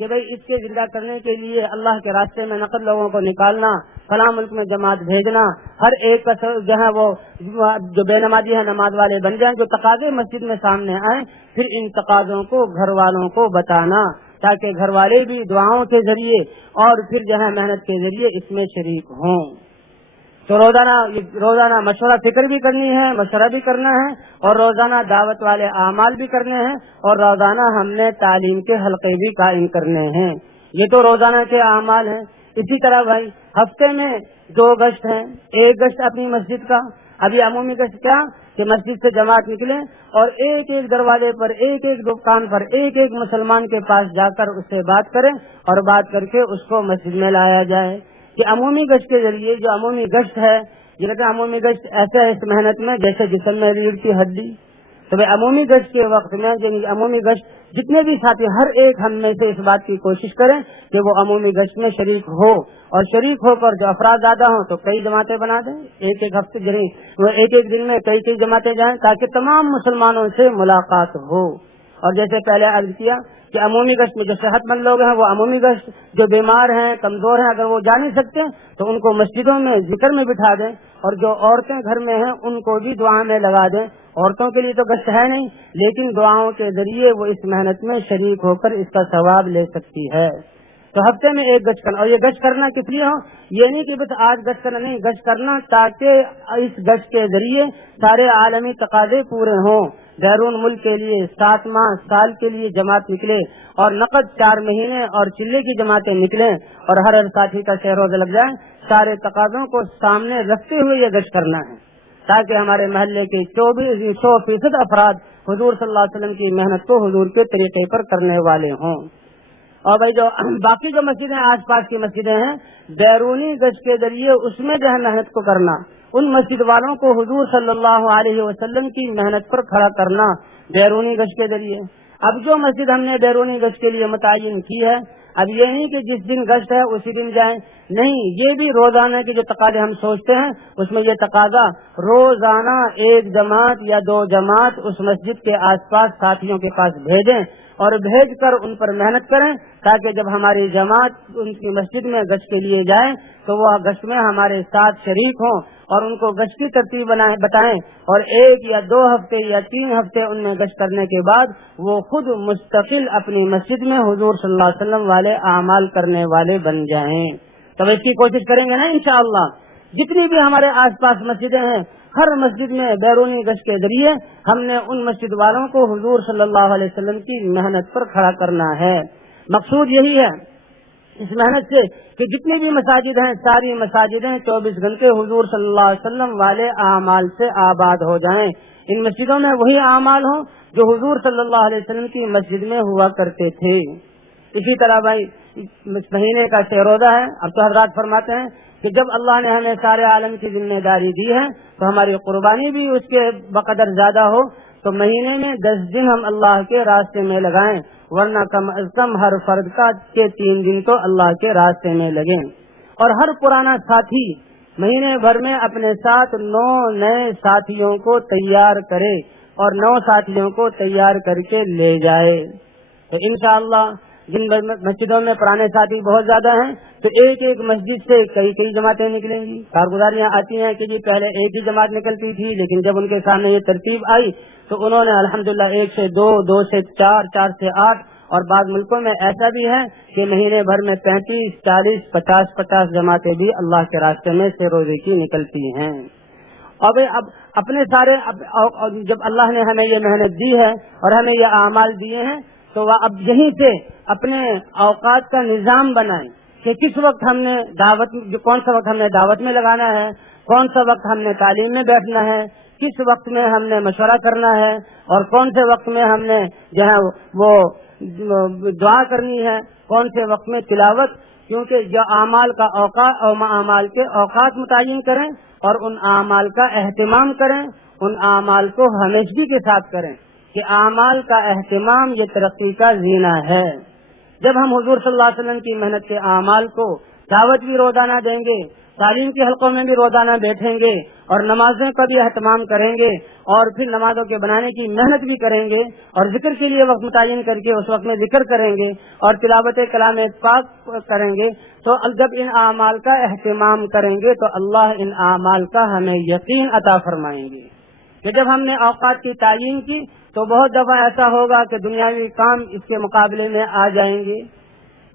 کہ بھئی اس کے زندہ کرنے کے لیے اللہ کے راستے میں نقد لوگوں کو نکالنا، فلاں ملک میں جماعت بھیجنا، ہر ایک کا جو ہے وہ جو بے نمازی ہے نماز والے بن جائیں، جو تقاضے مسجد میں سامنے آئیں، پھر ان تقاضوں کو گھر والوں کو بتانا تاکہ گھر والے بھی دعاؤں کے ذریعے اور پھر جو ہے محنت کے ذریعے اس میں شریک ہوں۔ تو روزانہ مشورہ فکر بھی کرنی ہے، مشورہ بھی کرنا ہے، اور روزانہ دعوت والے اعمال بھی کرنے ہیں، اور روزانہ ہم نے تعلیم کے حلقے بھی قائم کرنے ہیں۔ یہ تو روزانہ کے اعمال ہیں۔ اسی طرح بھائی ہفتے میں 2 گشت ہیں، ایک گشت اپنی مسجد کا، ابھی عمومی گشت کیا کہ مسجد سے جماعت نکلے اور ایک ایک دروازے پر، ایک ایک دکان پر، ایک ایک مسلمان کے پاس جا کر اس سے بات کریں اور بات کر کے اس کو مسجد میں لایا جائے۔ کہ عمومی گشت کے ذریعے جو عمومی گشت ہے، یہ کہتے ہیں عمومی گشت ایسا ہے اس محنت میں جیسے جسم میں ریڑھ کی ہڈی۔ تو بھائی عمومی گشت کے وقت میں عمومی گشت جتنے بھی ساتھی ہر ایک ہم میں سے اس بات کی کوشش کریں کہ وہ عمومی گشت میں شریک ہو، اور شریک ہو کر جو افراد زیادہ ہوں تو کئی جماعتیں بنا دیں، ایک ایک ہفتے وہ ایک ایک دن میں کئی جماعتیں جائیں تاکہ تمام مسلمانوں سے ملاقات ہو۔ اور جیسے پہلے عرض کیا کہ عمومی گشت میں جو صحت مند لوگ ہیں وہ عمومی گشت، جو بیمار ہیں کمزور ہیں اگر وہ جا نہیں سکتے تو ان کو مسجدوں میں ذکر میں بٹھا دیں، اور جو عورتیں گھر میں ہیں ان کو بھی دعا میں لگا دیں۔ عورتوں کے لیے تو گشت ہے نہیں، لیکن دعاؤں کے ذریعے وہ اس محنت میں شریک ہو کر اس کا ثواب لے سکتی ہے۔ تو ہفتے میں 1 گشت کرنا، اور یہ گشت کرنا کس لیے ہو؟ یہ نہیں کہ بس آج گشت کرنا، نہیں، گشت کرنا تاکہ اس گشت کے ذریعے سارے عالمی تقاضے پورے ہوں۔ بیرون ملک کے لیے 7 ماہ سال کے لیے جماعت نکلے، اور نقد 4 مہینے اور چلے کی جماعتیں نکلیں، اور ہر ساتھی کا شہر روزہ لگ جائے۔ سارے تقاضوں کو سامنے رکھتے ہوئے یہ گشت کرنا ہے تاکہ ہمارے محلے کے 100% افراد حضور صلی اللہ علیہ وسلم کی محنت کو حضور کے طریقے پر کرنے والے ہوں۔ اور بھائی جو باقی جو مسجدیں آس پاس کی مسجدیں ہیں، بیرونی گشت کے ذریعے اس میں جو ہے محنت کو کرنا، ان مسجد والوں کو حضور صلی اللہ علیہ وسلم کی محنت پر کھڑا کرنا بیرونی گشت کے ذریعے۔ اب جو مسجد ہم نے بیرونی گشت کے لیے متعین کی ہے، اب یہ نہیں کہ جس دن گشت ہے اسی دن جائیں، نہیں، یہ بھی روزانہ کے جو تقاضے ہم سوچتے ہیں اس میں یہ تقاضا روزانہ 1 جماعت یا 2 جماعت اس مسجد کے آس پاس ساتھیوں کے پاس بھیجیں، اور بھیج کر ان پر محنت کریں تاکہ جب ہماری جماعت ان کی مسجد میں گشت کے لیے جائیں تو وہ گشت میں ہمارے ساتھ شریک ہوں، اور ان کو گشت کی ترتیب بتائیں، اور 1 یا 2 ہفتے یا 3 ہفتے ان میں گشت کرنے کے بعد وہ خود مستقل اپنی مسجد میں حضور صلی اللہ علیہ وسلم والے اعمال کرنے والے بن جائیں۔ تو اس کی کوشش کریں گے نا انشاءاللہ۔ جتنی بھی ہمارے آس پاس مسجدیں ہیں، ہر مسجد میں بیرونی گشت کے ذریعے ہم نے ان مسجد والوں کو حضور صلی اللہ علیہ وسلم کی محنت پر کھڑا کرنا ہے۔ مقصود یہی ہے اس محنت سے کہ جتنی بھی مساجد ہیں ساری مساجدیں 24 گھنٹے حضور صلی اللہ علیہ وسلم والے اعمال سے آباد ہو جائیں۔ ان مسجدوں میں وہی اعمال ہوں جو حضور صلی اللہ علیہ وسلم کی مسجد میں ہوا کرتے تھے۔ اسی طرح بھائی اس مہینے کا شہ روزہ ہے۔ اب تو حضرات فرماتے ہیں کہ جب اللہ نے ہمیں سارے عالم کی ذمہ داری دی ہے تو ہماری قربانی بھی اس کے بقدر زیادہ ہو، تو مہینے میں 10 دن ہم اللہ کے راستے میں لگائیں، ورنہ کم از کم ہر فرد کا 3 دن تو اللہ کے راستے میں لگیں۔ اور ہر پرانا ساتھی مہینے بھر میں اپنے ساتھ 9 نئے ساتھیوں کو تیار کرے، اور 9 ساتھیوں کو تیار کر کے لے جائے۔ تو انشاءاللہ جن مسجدوں میں پرانے ساتھی بہت زیادہ ہیں تو ایک ایک مسجد سے کئی جماعتیں نکلیں گی۔ کارگزاریاں آتی ہیں کہ جی پہلے ایک ہی جماعت نکلتی تھی، لیکن جب ان کے سامنے یہ ترتیب آئی تو انہوں نے الحمدللہ 1 سے 2، 2 سے 4، 4 سے 8، اور بعض ملکوں میں ایسا بھی ہے کہ مہینے بھر میں 35، 40، 50 جماعتیں بھی اللہ کے راستے میں سے روزے کی نکلتی ہیں۔ اب اپنے سارے جب اللہ نے ہمیں یہ محنت دی ہے اور ہمیں یہ اعمال دیے ہیں تو اب یہیں سے اپنے اوقات کا نظام بنائیں کہ کس وقت ہم نے کون سا وقت ہم نے دعوت میں لگانا ہے، کون سا وقت ہم نے تعلیم میں بیٹھنا ہے، کس وقت میں ہم نے مشورہ کرنا ہے، اور کون سے وقت میں ہم نے جو ہے وہ دعا کرنی ہے، کون سے وقت میں تلاوت۔ کیونکہ جو اعمال کا اوقات اور اعمال کے اوقات متعین کریں اور ان اعمال کا اہتمام کریں، ان اعمال کو ہمیشگی کے ساتھ کریں کہ اعمال کا اہتمام یہ ترقی کا زینہ ہے۔ جب ہم حضور صلی اللہ علیہ وسلم کی محنت کے اعمال کو دعوت بھی روزانہ دیں گے، تعلیم کے حلقوں میں بھی روزانہ بیٹھیں گے اور نمازیں کا بھی اہتمام کریں گے اور پھر نمازوں کے بنانے کی محنت بھی کریں گے اور ذکر کے لیے وقت متعین کر کے اس وقت میں ذکر کریں گے اور تلاوت کلام پاک کریں گے، تو جب ان اعمال کا اہتمام کریں گے تو اللہ ان اعمال کا ہمیں یقین عطا فرمائیں گے کہ جب ہم نے اوقات کی تعین کی تو بہت دفعہ ایسا ہوگا کہ دنیاوی کام اس کے مقابلے میں آ جائیں گے۔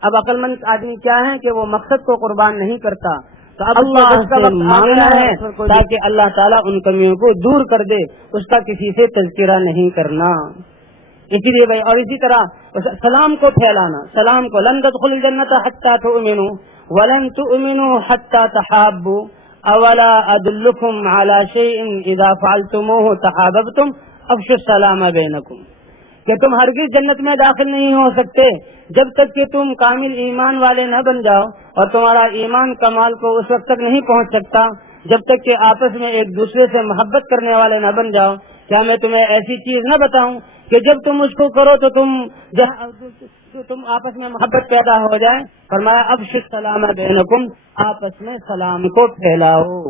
اب عقل مند آدمی کیا ہے کہ وہ مقصد کو قربان نہیں کرتا، تو اب اللہ سے مانگنا ہے تاکہ اللہ تعالیٰ ان کمیوں کو دور کر دے، اس کا کسی سے تذکرہ نہیں کرنا۔ اسی لیے بھائی، اور اسی طرح سلام کو پھیلانا، سلام کو لن تدخلوا الجنة حتى تؤمنوا ولن تؤمنوا حتى تحابوا اولا ادلكم على شيء اذا فعلتموه تحاببتم افشوا السلام بينكم، کہ تم ہرگز جنت میں داخل نہیں ہو سکتے جب تک کہ تم کامل ایمان والے نہ بن جاؤ، اور تمہارا ایمان کمال کو اس وقت تک نہیں پہنچ سکتا جب تک کہ آپس میں ایک دوسرے سے محبت کرنے والے نہ بن جاؤ۔ کیا میں تمہیں ایسی چیز نہ بتاؤں کہ جب تم اس کو کرو تو تم آپس میں محبت پیدا ہو جائے؟ فرمایا افشوا السلام بینکم، آپس میں سلام کو پھیلاؤ۔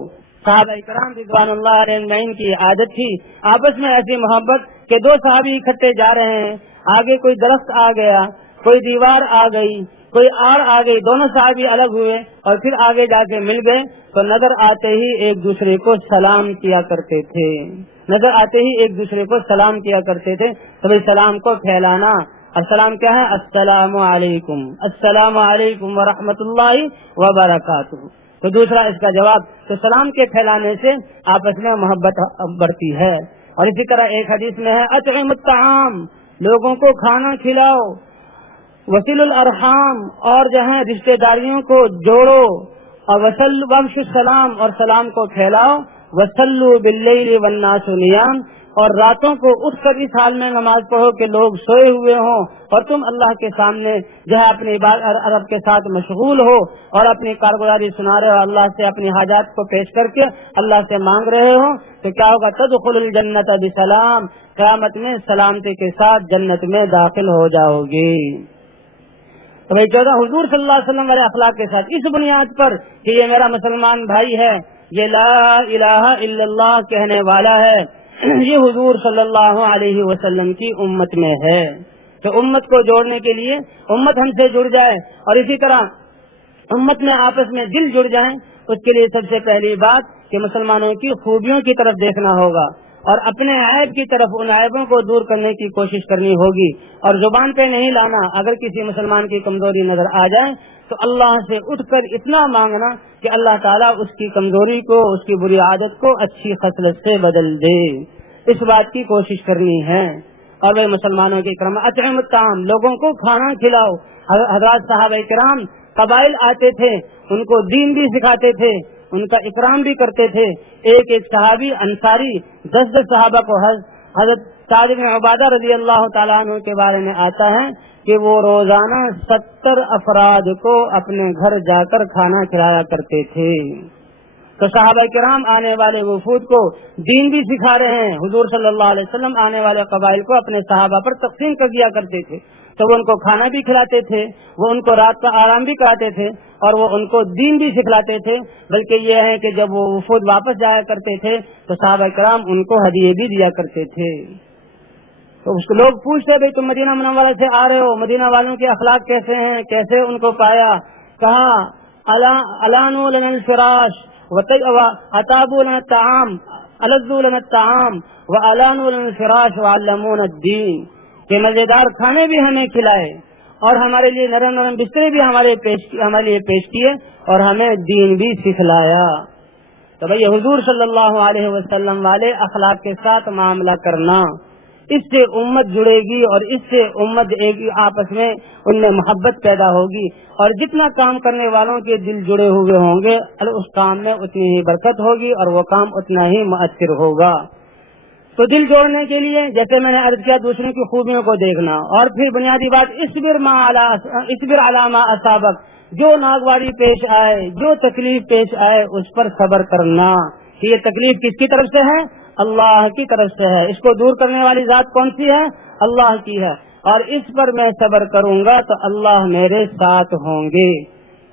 صحابہ کرام رضوان اللہ علیہ اجمعین کی عادت تھی آپس میں ایسی محبت کہ دو صحابی اکٹھے جا رہے ہیں، آگے کوئی درخت آ گیا، کوئی دیوار آ گئی، کوئی آڑ آ گئی، دونوں صحابی الگ ہوئے اور پھر آگے جا کے مل گئے تو نظر آتے ہی ایک دوسرے کو سلام کیا کرتے تھے، نظر آتے ہی ایک دوسرے کو سلام کیا کرتے تھے۔ تو بھائی سلام کو پھیلانا، السلام کیا ہے؟ السلام علیکم، السلام علیکم ورحمۃ اللہ وبرکاتہ۔ تو دوسرا اس کا جواب، تو سلام کے پھیلانے سے آپس میں محبت بڑھتی ہے۔ اور اسی طرح ایک حدیث میں ہے اطعم الطعام، لوگوں کو کھانا کھلاؤ، وصل الارحام، اور جو ہے رشتہ داریوں کو جوڑو، اور وافشوا السلام، اور سلام کو پھیلاؤ، وصلوا باللیل والناس نیام، اور راتوں کو اٹھ کر اس حال میں نماز پڑھو کہ لوگ سوئے ہوئے ہوں اور تم اللہ کے سامنے جو ہے اپنی عبادت کے ساتھ مشغول ہو اور اپنی کارگزاری سنا رہے ہو، اللہ سے اپنی حاجات کو پیش کر کے اللہ سے مانگ رہے ہو، تو کیا ہوگا؟ تدخل الجنت بسلام، قیامت میں سلامتی کے ساتھ جنت میں داخل ہو جاؤ گے۔ تو بھائی 14 حضور صلی اللہ علیہ وسلم والے اخلاق کے ساتھ اس بنیاد پر کہ یہ میرا مسلمان بھائی ہے، یہ لا الہ الا اللہ کہنے والا ہے، یہ حضور صلی اللہ علیہ وسلم کی امت میں ہے، تو امت کو جوڑنے کے لیے امت ہم سے جڑ جائے اور اسی طرح امت میں آپس میں دل جڑ جائیں، اس کے لیے سب سے پہلی بات کہ مسلمانوں کی خوبیوں کی طرف دیکھنا ہوگا اور اپنے عیب کی طرف ان عیبوں کو دور کرنے کی کوشش کرنی ہوگی، اور زبان پہ نہیں لانا۔ اگر کسی مسلمان کی کمزوری نظر آ جائے تو اللہ سے اٹھ کر اتنا مانگنا کہ اللہ تعالیٰ اس کی کمزوری کو، اس کی بری عادت کو اچھی خصلت سے بدل دے، اس بات کی کوشش کرنی ہے۔ اور وہ مسلمانوں کے کرم اطعم الطعام، لوگوں کو کھانا کھلاؤ۔ حضرات صحابہ کرام قبائل آتے تھے، ان کو دین بھی سکھاتے تھے، ان کا اکرام بھی کرتے تھے۔ ایک ایک صحابی انصاری 10 صحابہ کو حضرت سعد بن عبادہ رضی اللہ تعالیٰ عنہ کے بارے میں آتا ہے کہ وہ روزانہ 70 افراد کو اپنے گھر جا کر کھانا کھلایا کرتے تھے۔ تو صحابہ کرام آنے والے وفود کو دین بھی سکھا رہے ہیں، حضور صلی اللہ علیہ وسلم آنے والے قبائل کو اپنے صحابہ پر تقسیم کر دیا کرتے تھے، تو وہ ان کو کھانا بھی کھلاتے تھے، وہ ان کو رات کا آرام بھی کراتے تھے اور وہ ان کو دین بھی سکھلاتے تھے۔ بلکہ یہ ہے کہ جب وہ وفود واپس جایا کرتے تھے تو صحابہ کرام ان کو ہدیے بھی دیا کرتے تھے۔ تو اس کو لوگ پوچھتے بھائی تم مدینہ منورہ سے آ رہے ہو، مدینہ والوں کے اخلاق کیسے ہیں، کیسے ان کو پایا؟ کہا الانوا لنا الفراش واتابوا لنا الطعام، الذوا لنا الطعام والانوا لنا الفراش وعلمونا الدین، کہ مزیدار کھانے بھی ہمیں کھلائے اور ہمارے لیے نرم نرم بسترے بھی ہمارے لیے پیش کیے اور ہمیں دین بھی سکھلایا۔ تو بھئی حضور صلی اللہ علیہ وسلم والے اخلاق کے ساتھ معاملہ کرنا، اس سے امت جڑے گی اور اس سے امت ایک آپس میں ان میں محبت پیدا ہوگی، اور جتنا کام کرنے والوں کے دل جڑے ہوئے ہوں گے اس کام میں اتنی ہی برکت ہوگی اور وہ کام اتنا ہی مؤثر ہوگا۔ تو دل جوڑنے کے لیے جیسے میں نے عرض کیا دوسروں کی خوبیوں کو دیکھنا، اور پھر بنیادی بات اصبر علی ما اصابک، جو ناگواری پیش آئے، جو تکلیف پیش آئے اس پر صبر کرنا، کہ یہ تکلیف کس کی طرف سے ہے؟ اللہ کی طرف سے ہے، اس کو دور کرنے والی ذات کون سی ہے؟ اللہ کی ہے، اور اس پر میں صبر کروں گا تو اللہ میرے ساتھ ہوں گے۔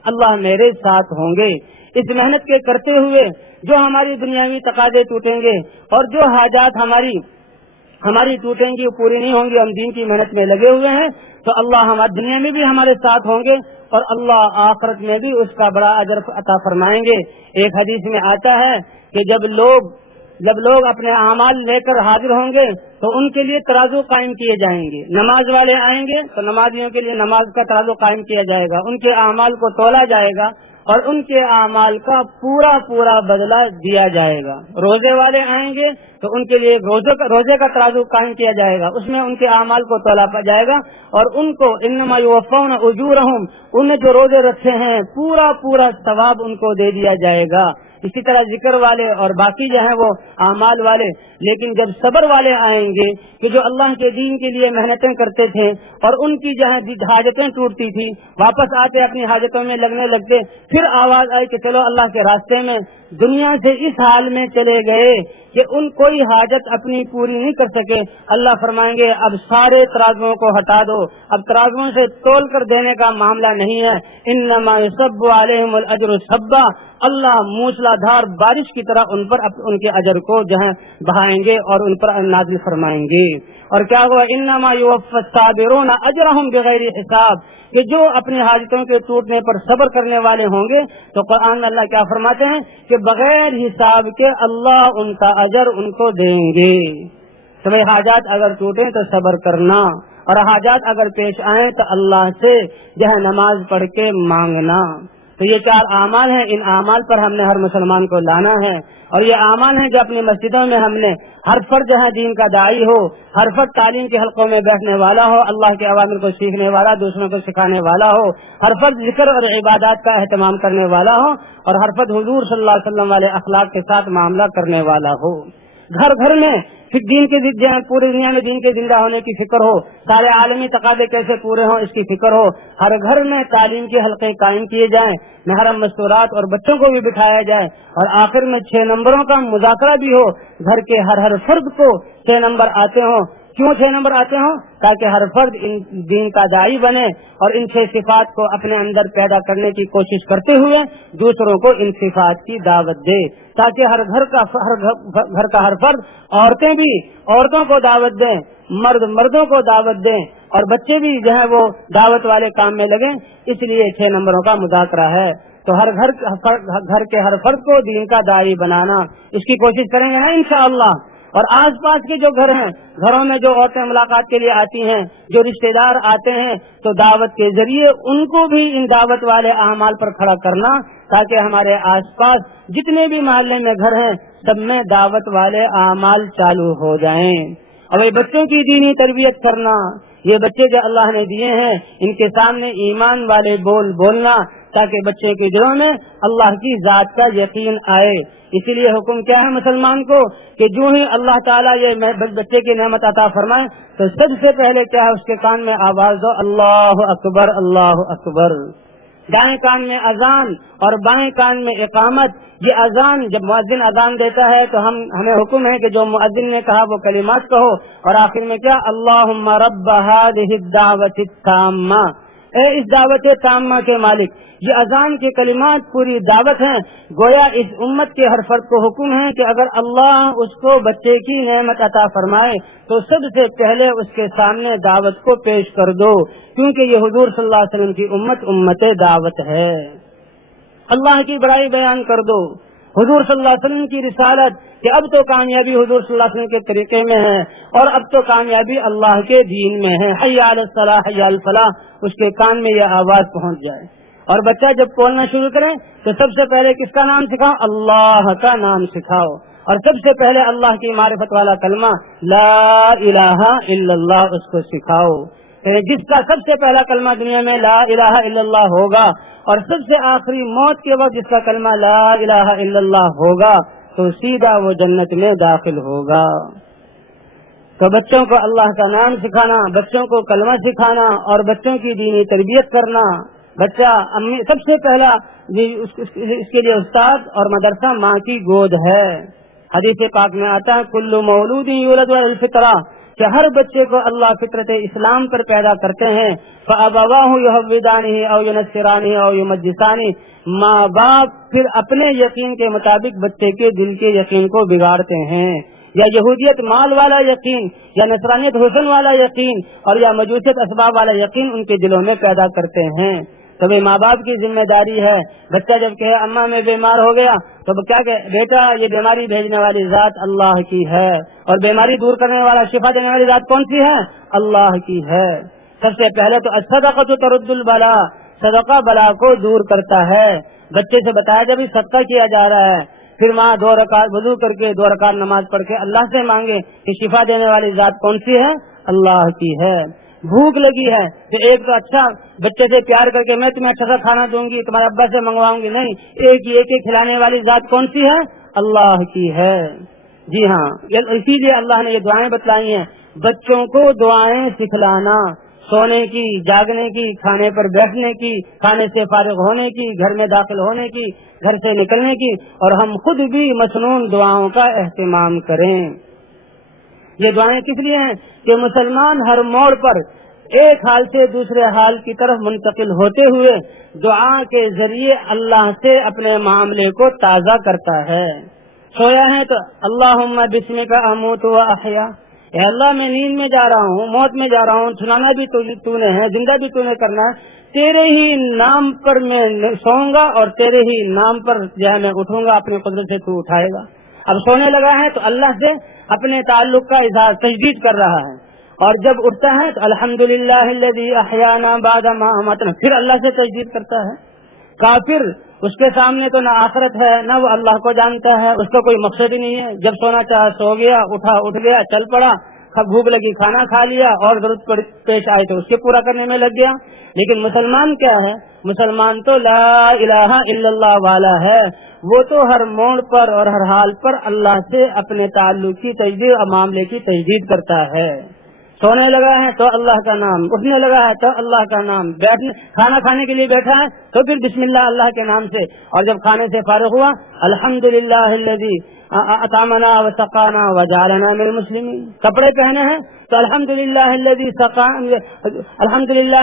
اللہ میرے ساتھ ہوں گے۔ اس محنت کے کرتے ہوئے جو ہماری دنیاوی تقاضے ٹوٹیں گے اور جو حاجات ہماری ٹوٹیں گی، وہ پوری نہیں ہوں گی، ہم دین کی محنت میں لگے ہوئے ہیں، تو اللہ ہماری دنیا میں بھی ہمارے ساتھ ہوں گے اور اللہ آخرت میں بھی اس کا بڑا اجر عطا فرمائیں گے۔ ایک حدیث میں آتا ہے کہ جب لوگ اپنے اعمال لے کر حاضر ہوں گے تو ان کے لیے ترازو قائم کیے جائیں گے۔ نماز والے آئیں گے تو نمازیوں کے لیے نماز کا ترازو قائم کیا جائے گا، ان کے اعمال کو تولا جائے گا اور ان کے اعمال کا پورا بدلہ دیا جائے گا۔ روزے والے آئیں گے تو ان کے لیے روزے کا ترازو قائم کیا جائے گا، اس میں ان کے اعمال کو تولا جائے گا اور ان کو انما یوفون اجورہم، انہیں جو روزے رکھے ہیں پورا ثواب ان کو دے دیا جائے گا۔ اسی طرح ذکر والے اور باقی جو ہیں وہ اعمال والے۔ لیکن جب صبر والے آئیں گے کہ جو اللہ کے دین کے لیے محنتیں کرتے تھے اور ان کی جو ہے حاجتیں ٹوٹتی تھی، واپس آتے اپنی حاجتوں میں لگنے لگتے، پھر آواز آئی کہ چلو اللہ کے راستے میں، دنیا سے اس حال میں چلے گئے کہ ان کوئی حاجت اپنی پوری نہیں کر سکے۔ اللہ فرمائیں گے اب سارے ترازوؤں کو ہٹا دو، اب ترازوؤں سے تول کر دینے کا معاملہ نہیں ہے۔ انما یصب علیہم الاجر صبا، اللہ موسلا دھار بارش کی طرح ان پر ان کے اجر کو جو ہے بہائیں گے اور ان پر نازل فرمائیں گے۔ اور کیا ہوا؟ انما یوفی الصابرون اجرہم بغیر حساب، کہ جو اپنی حاجتوں کے ٹوٹنے پر صبر کرنے والے ہوں گے تو قرآن میں اللہ کیا فرماتے ہیں کہ بغیر حساب کے اللہ ان کا اجر ان کو دیں گے۔ تو بھائی حاجات اگر ٹوٹیں تو صبر کرنا، اور حاجات اگر پیش آئیں تو اللہ سے جو ہے نماز پڑھ کے مانگنا۔ تو یہ 4 اعمال ہیں، ان اعمال پر ہم نے ہر مسلمان کو لانا ہے، اور یہ اعمال ہیں جو اپنی مسجدوں میں ہم نے ہر فرد جو ہے دین کا داعی ہو، ہر فرد تعلیم کے حلقوں میں بیٹھنے والا ہو، اللہ کے اوامر کو سیکھنے والا، دوسروں کو سکھانے والا ہو، ہر فرد ذکر اور عبادات کا اہتمام کرنے والا ہو، اور ہر فرد حضور صلی اللہ علیہ وسلم والے اخلاق کے ساتھ معاملہ کرنے والا ہو۔ گھر میں پھر دین کے پوری دنیا میں دین کے زندہ ہونے کی فکر ہو، سارے عالمی تقاضے کیسے پورے ہوں اس کی فکر ہو، ہر گھر میں تعلیم کے حلقے قائم کیے جائیں، محرم مستورات اور بچوں کو بھی بٹھایا جائے، اور آخر میں 6 نمبروں کا مذاکرہ بھی ہو، گھر کے ہر فرد کو 6 نمبر آتے ہوں۔ کیوں 6 نمبر آتے ہوں؟ تاکہ ہر فرد ان دین کا داعی بنے اور ان 6 صفات کو اپنے اندر پیدا کرنے کی کوشش کرتے ہوئے دوسروں کو ان صفات کی دعوت دے، تاکہ ہر گھر کا ہر فرد، عورتیں بھی عورتوں کو دعوت دیں، مرد مردوں کو دعوت دیں، اور بچے بھی جو ہے وہ دعوت والے کام میں لگیں۔ اس لیے 6 نمبروں کا مذاکرہ ہے۔ تو ہر گھر کے ہر فرد کو دین کا داعی بنانا، اس کی کوشش کریں گے نا انشاءاللہ۔ اور آس پاس کے جو گھر ہیں، گھروں میں جو عورتیں ملاقات کے لیے آتی ہیں، جو رشتہ دار آتے ہیں، تو دعوت کے ذریعے ان کو بھی ان دعوت والے اعمال پر کھڑا کرنا، تاکہ ہمارے آس پاس جتنے بھی محلے میں گھر ہیں سب میں دعوت والے اعمال چالو ہو جائیں۔ اور یہ بچوں کی دینی تربیت کرنا، یہ بچے جو اللہ نے دیے ہیں ان کے سامنے ایمان والے بولنا، تاکہ بچے کے دلوں میں اللہ کی ذات کا یقین آئے۔ اسی لیے حکم کیا ہے مسلمان کو کہ جو ہی اللہ تعالیٰ یہ بچے کی نعمت عطا فرمائے تو سب سے پہلے کیا ہے اس کے کان میں آواز دو، اللہ اکبر اللہ اکبر۔ دائیں کان میں اذان اور بائیں کان میں اقامت۔ یہ اذان جب مؤذن اذان دیتا ہے تو ہمیں حکم ہے کہ جو مؤذن نے کہا وہ کلمات کہو، اور آخر میں کیا، اللہم رب ہذہ الدعوۃ التامہ، اے اس دعوت تامہ کے مالک۔ یہ اذان کے کلمات پوری دعوت ہیں، گویا اس امت کے ہر فرد کو حکم ہے کہ اگر اللہ اس کو بچے کی نعمت عطا فرمائے تو سب سے پہلے اس کے سامنے دعوت کو پیش کر دو، کیونکہ یہ حضور صلی اللہ علیہ وسلم کی امت دعوت ہے۔ اللہ کی بڑائی بیان کر دو، حضور صلی اللہ علیہ وسلم کی رسالت، کہ اب تو کامیابی حضور صلی اللہ علیہ وسلم کے طریقے میں ہے، اور اب تو کامیابی اللہ کے دین میں ہے، حی علی الصلاح حی علی الفلاح، اس کے کان میں یہ آواز پہنچ جائے۔ اور بچہ جب بولنا شروع کرے تو سب سے پہلے کس کا نام سکھاؤ؟ اللہ کا نام سکھاؤ، اور سب سے پہلے اللہ کی معرفت والا کلمہ لا الہ الا اللہ اس کو سکھاؤ۔ جس کا سب سے پہلا کلمہ دنیا میں لا الہ الا اللہ ہوگا، اور سب سے آخری موت کے وقت جس کا کلمہ لا الہ الا اللہ ہوگا، تو سیدھا وہ جنت میں داخل ہوگا۔ تو بچوں کو اللہ کا نام سکھانا، بچوں کو کلمہ سکھانا اور بچوں کی دینی تربیت کرنا۔ بچہ سب سے پہلا اس کے لیے استاد اور مدرسہ ماں کی گود ہے۔ حدیث پاک میں آتا ہے کل مولود یولد علی الفطرہ، کہ ہر بچے کو اللہ فطرت اسلام پر پیدا کرتے ہیں، فَأَبَوَاهُ يُهَوِّدَانِهِ أَوْ يُنَصِّرَانِهِ أَوْ يُمَجِّسَانِهِ، ماں باپ پھر اپنے یقین کے مطابق بچے کے دل کے یقین کو بگاڑتے ہیں، یا یہودیت مال والا یقین، یا نصرانیت حسن والا یقین، اور یا مجوسیت اسباب والا یقین ان کے دلوں میں پیدا کرتے ہیں۔ تو ماں باپ کی ذمہ داری ہے، بچہ جب کہے اماں میں بیمار ہو گیا تو کیا کہ بیٹا یہ بیماری بھیجنے والی ذات اللہ کی ہے، اور بیماری دور کرنے والا شفا دینے والی ذات کون سی ہے؟ اللہ کی ہے۔ سب سے پہلے تو الصدقۃ ترد البلاء، صدقہ بلا کو دور کرتا ہے۔ بچے سے بتایا جب صدقہ کیا جا رہا ہے، پھر ماں 2 رکعت وضو کر کے 2 رکعت نماز پڑھ کے اللہ سے مانگے کہ شفا دینے والی ذات کون سی ہے؟ اللہ کی ہے۔ بھوک لگی ہے تو ایک تو اچھا بچے سے پیار کر کے میں تمہیں اچھا سا کھانا دوں گی، تمہارے ابا سے منگواؤں گی، نہیں، ایک ایک کھلانے والی ذات کون سی ہے؟ اللہ کی ہے۔ جی ہاں، اسی لیے اللہ نے یہ دعائیں بتلائی ہیں، بچوں کو دعائیں سکھلانا، سونے کی، جاگنے کی، کھانے پر بیٹھنے کی، کھانے سے فارغ ہونے کی، گھر میں داخل ہونے کی، گھر سے نکلنے کی، اور ہم خود بھی مسنون دعاؤں کا اہتمام کریں۔ یہ دعائیں کس لیے ہیں؟ کہ مسلمان ہر موڑ پر ایک حال سے دوسرے حال کی طرف منتقل ہوتے ہوئے دعا کے ذریعے اللہ سے اپنے معاملے کو تازہ کرتا ہے۔ سویا ہے تو اللہم بسمک اموت و احیا، اے اللہ میں نیند میں جا رہا ہوں، موت میں جا رہا ہوں، سنانا بھی تو نے ہے، زندہ بھی تو نے کرنا ہے، تیرے ہی نام پر میں سوؤں گا اور تیرے ہی نام پر جو ہے میں اٹھوں گا، اپنی قدرت سے تو اٹھائے گا۔ اب سونے لگا ہے تو اللہ سے اپنے تعلق کا اظہار تجدید کر رہا ہے، اور جب اٹھتا ہے تو الحمدللہ الذی احیانا بعد ما اماتنا، پھر اللہ سے تجدید کرتا ہے۔ کافر اس کے سامنے تو نہ آخرت ہے نہ وہ اللہ کو جانتا ہے، اس کا کوئی مقصد ہی نہیں ہے، جب سونا چاہا سو گیا، اٹھا اٹھ گیا، چل پڑا، بھوک لگی کھانا کھا لیا، اور ضرورت پیش آئے تو اس کے پورا کرنے میں لگ گیا۔ لیکن مسلمان کیا ہے؟ مسلمان تو لا الہ الا اللہ والا ہے، وہ تو ہر موڑ پر اور ہر حال پر اللہ سے اپنے تعلق کی تجدید اور معاملے کی تجدید کرتا ہے۔ سونے لگا ہے تو اللہ کا نام، اٹھنے لگا ہے تو اللہ کا نام، کھانا کھانے کے لیے بیٹھا ہے تو پھر بسم اللہ اللہ کے نام سے، اور جب کھانے سے فارغ ہوا الحمدللہ الذی اطعمنا وسقانا وجعلنا من المسلمین، کپڑے پہنے ہیں تو الحمدللہ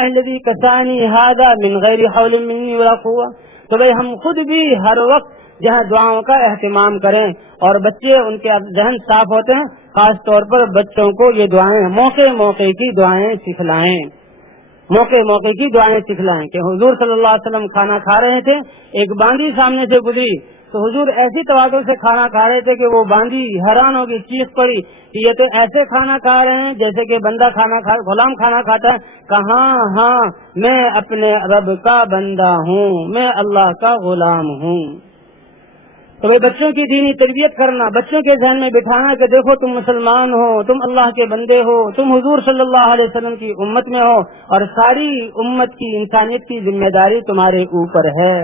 الذی کسانی ھذا من غیر حول منی ولا قوہ۔ تو بھئی ہم خود بھی ہر وقت جہاں دعاؤں کا اہتمام کریں، اور بچے ان کے ذہن صاف ہوتے ہیں، خاص طور پر بچوں کو یہ دعائیں موقع موقع کی دعائیں سکھلائیں، موقع موقع کی دعائیں سکھلائیں۔ کہ حضور صلی اللہ علیہ وسلم کھانا کھا رہے تھے، ایک باندی سامنے سے گزری تو حضور ایسی تواضع سے کھانا کھا رہے تھے کہ وہ باندی حیران ہوگی، چیخ پڑی کہ یہ تو ایسے کھانا کھا رہے ہیں جیسے کہ بندہ غلام کھانا کھاتا ہے۔ کہاں ہاں میں اپنے رب کا بندہ ہوں، میں اللہ کا غلام ہوں۔ تو وہ بچوں کی دینی تربیت کرنا، بچوں کے ذہن میں بٹھانا کہ دیکھو تم مسلمان ہو، تم اللہ کے بندے ہو، تم حضور صلی اللہ علیہ وسلم کی امت میں ہو، اور ساری امت کی انسانیت کی ذمہ داری تمہارے اوپر ہے۔